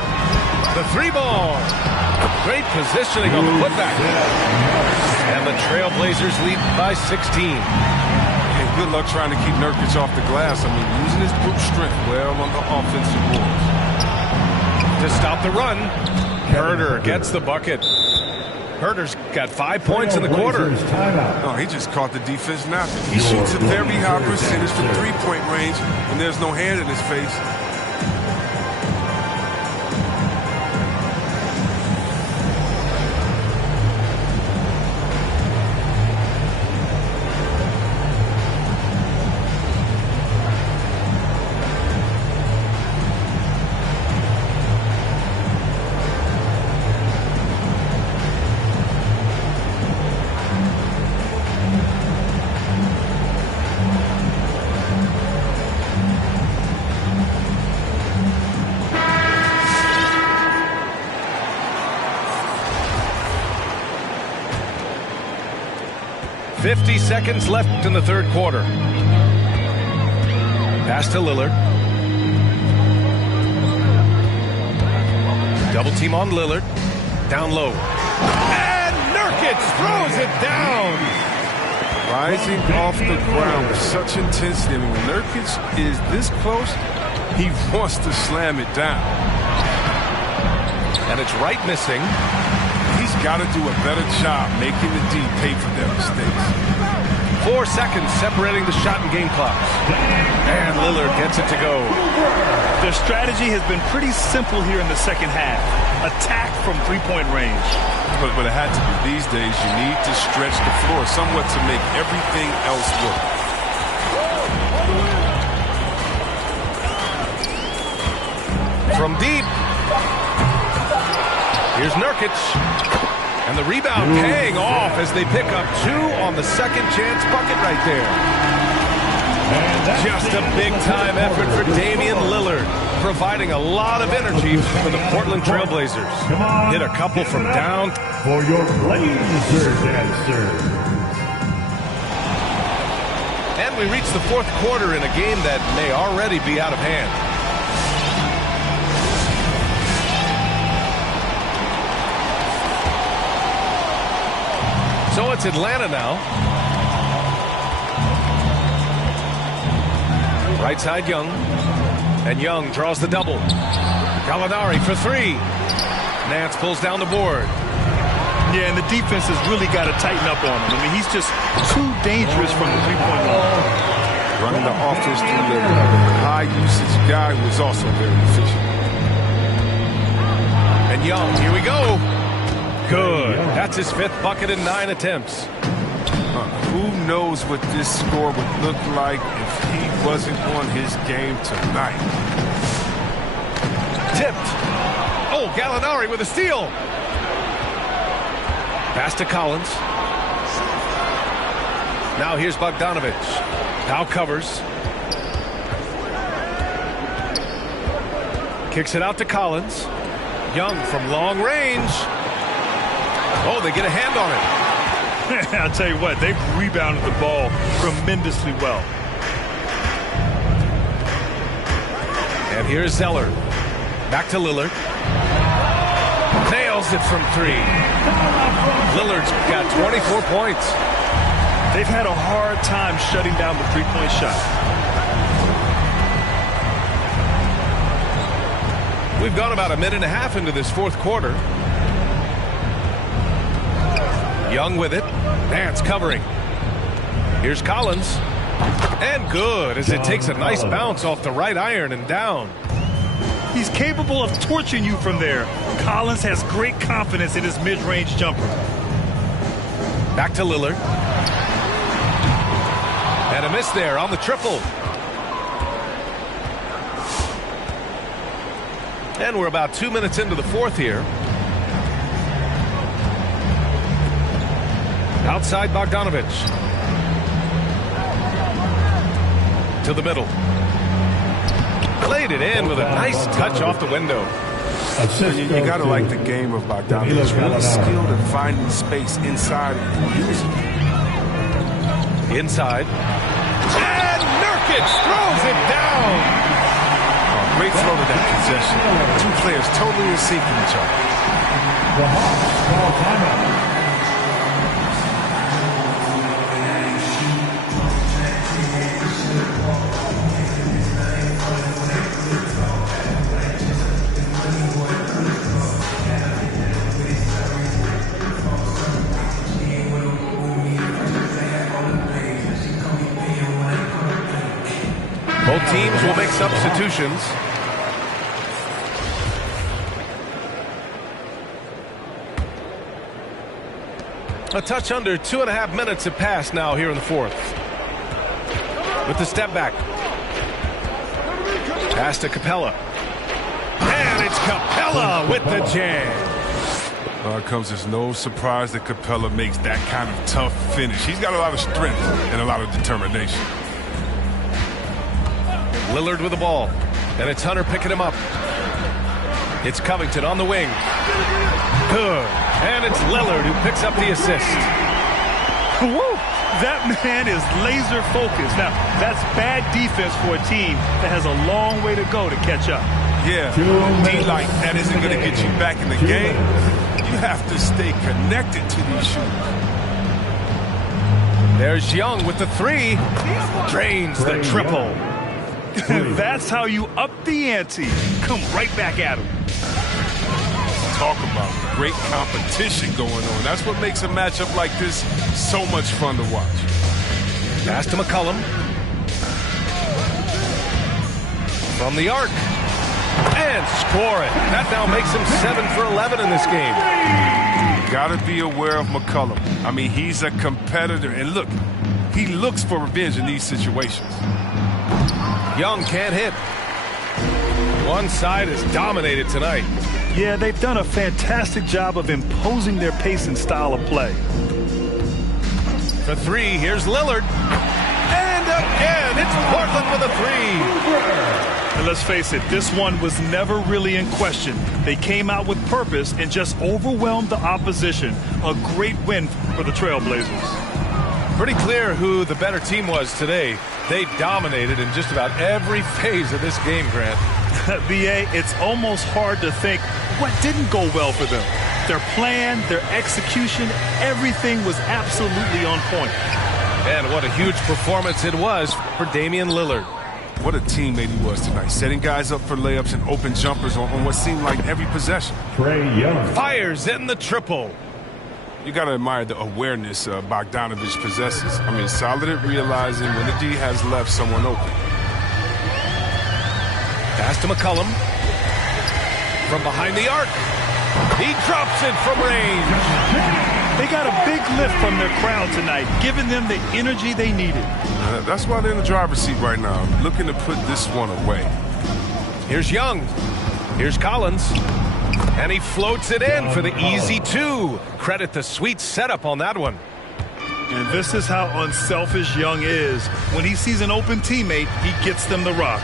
The three ball. Great positioning on the putback. And the Trailblazers lead by 16. Hey, good luck trying to keep Nurkic off the glass. I mean, using his brute strength well on the offensive boards. To stop the run, Herder gets the bucket. Herder's got 5 points in the quarter. Oh, he just caught the defense napping. He shoots a very high percentage from three-point range when there's no hand in his face. Seconds left in the third quarter. Pass to Lillard. Double team on Lillard. Down low. And Nurkic throws it down. Rising off the ground with such intensity. I mean, when Nurkic is this close, he wants to slam it down. And it's right missing. He's got to do a better job making the D pay for their mistakes. 4 seconds separating the shot and game clocks. And Lillard gets it to go. Their strategy has been pretty simple here in the second half. Attack from three-point range. But it had to be. These days, you need to stretch the floor somewhat to make everything else work. From deep. Here's Nurkic. And the rebound paying off as they pick up 2 on the second chance bucket right there. Just a big-time effort for Damian Lillard, providing a lot of energy for the Portland Trailblazers. Hit a couple from down. For your Blazer dancer. And we reach the fourth quarter in a game that may already be out of hand. So it's Atlanta now. Right side Young. And Young draws the double. Gallinari for three. Nance pulls down the board. Yeah, and the defense has really got to tighten up on him. I mean, he's just too dangerous from the three-point line. Running the offense through the high usage guy who is also very efficient. And Young, here we go. Good. That's his 5th bucket in 9 attempts. Who knows what this score would look like if he wasn't on his game tonight. Tipped. Oh, Gallinari with a steal. Pass to Collins. Now here's Bogdanovic. Now covers. Kicks it out to Collins. Young from long range. Oh, they get a hand on it. I'll tell you what, they've rebounded the ball tremendously well. And here's Zeller. Back to Lillard. Nails it from 3. Lillard's got 24 points. They've had a hard time shutting down the three-point shot. We've gone about a minute and a half into this fourth quarter. Young with it. Nance covering. Here's Collins. And good as it takes a nice bounce off the right iron and down. He's capable of torching you from there. Collins has great confidence in his mid-range jumper. Back to Lillard. And a miss there on the triple. And we're about 2 minutes into the fourth here. Outside Bogdanovic. To the middle. Played it in with a nice touch off the window. You got to like the game of Bogdanovic. Really skilled at finding space inside and using it. Inside. And Nurkic throws it down. Oh, great throw to that possession. Two players totally in sync with each other. The Hawks call timeout. Both teams will make substitutions. A touch under 2.5 minutes have passed now here in the fourth. With the step back. Pass to Capella. And it's Capella with the jam. It comes as no surprise that Capella makes that kind of tough finish. He's got a lot of strength and a lot of determination. Lillard with the ball. And it's Hunter picking him up. It's Covington on the wing. Good. And it's Lillard who picks up the assist. Woo! That man is laser focused. Now, that's bad defense for a team that has a long way to go to catch up. Yeah, D-like, that isn't going to get you back in the game. You have to stay connected to these shooters. There's Young with the 3. Drains the triple. That's how you up the ante. Come right back at him. Talk about great competition going on. That's what makes a matchup like this so much fun to watch. Pass to McCollum. From the arc. And score it. That now makes him 7 for 11 in this game. Got to be aware of McCollum. I mean, he's a competitor. And look, he looks for revenge in these situations. Young can't hit. One side is dominated tonight. Yeah, they've done a fantastic job of imposing their pace and style of play. For 3, here's Lillard. And again, it's Portland with a 3. And let's face it, this one was never really in question. They came out with purpose and just overwhelmed the opposition. A great win for the Trailblazers. Pretty clear who the better team was today. They dominated in just about every phase of this game, Grant. B.A., it's almost hard to think what didn't go well for them. Their plan, their execution, everything was absolutely on point. And what a huge performance it was for Damian Lillard. What a teammate he was tonight, setting guys up for layups and open jumpers on what seemed like every possession. Trae Young fires in the triple. You got to admire the awareness Bogdanovic possesses. I mean, solid at realizing when the D has left someone open. Pass to McCollum. From behind the arc. He drops it from range. They got a big lift from their crowd tonight, giving them the energy they needed. That's why they're in the driver's seat right now, looking to put this one away. Here's Young. Here's Collins. And he floats it in for the easy 2. Credit the sweet setup on that one. And this is how unselfish Young is. When he sees an open teammate, he gets them the rock.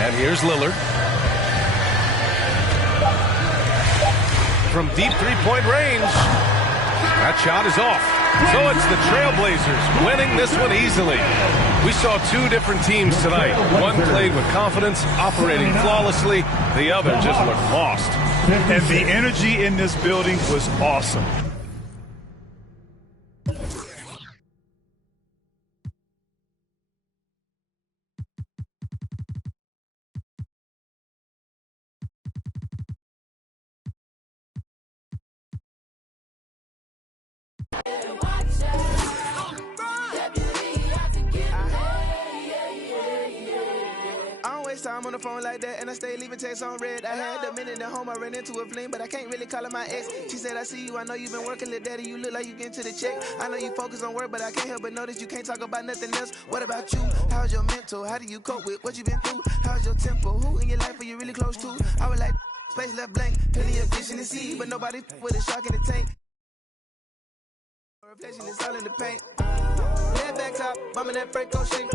And here's Lillard. from deep three-point range. That shot is off. So it's the Trailblazers winning this one easily. We saw two different teams tonight. One played with confidence, operating flawlessly. The other just looked lost. And the energy in this building was awesome. Time on the phone like that, and I stay leaving texts on red. I had a minute at home, I ran into a fling, but I can't really call her my ex. She said, I see you, I know you've been working, little daddy, you look like you getting to the check. I know you focus on work, but I can't help but notice you can't talk about nothing else. What about you? How's your mental? How do you cope with what you been through? How's your tempo? Who in your life are you really close to? I was like, space left blank, plenty of fish in the sea, but nobody with a shark in the tank. Reflection is all in the paint. Head back top, bumming that Franco shit.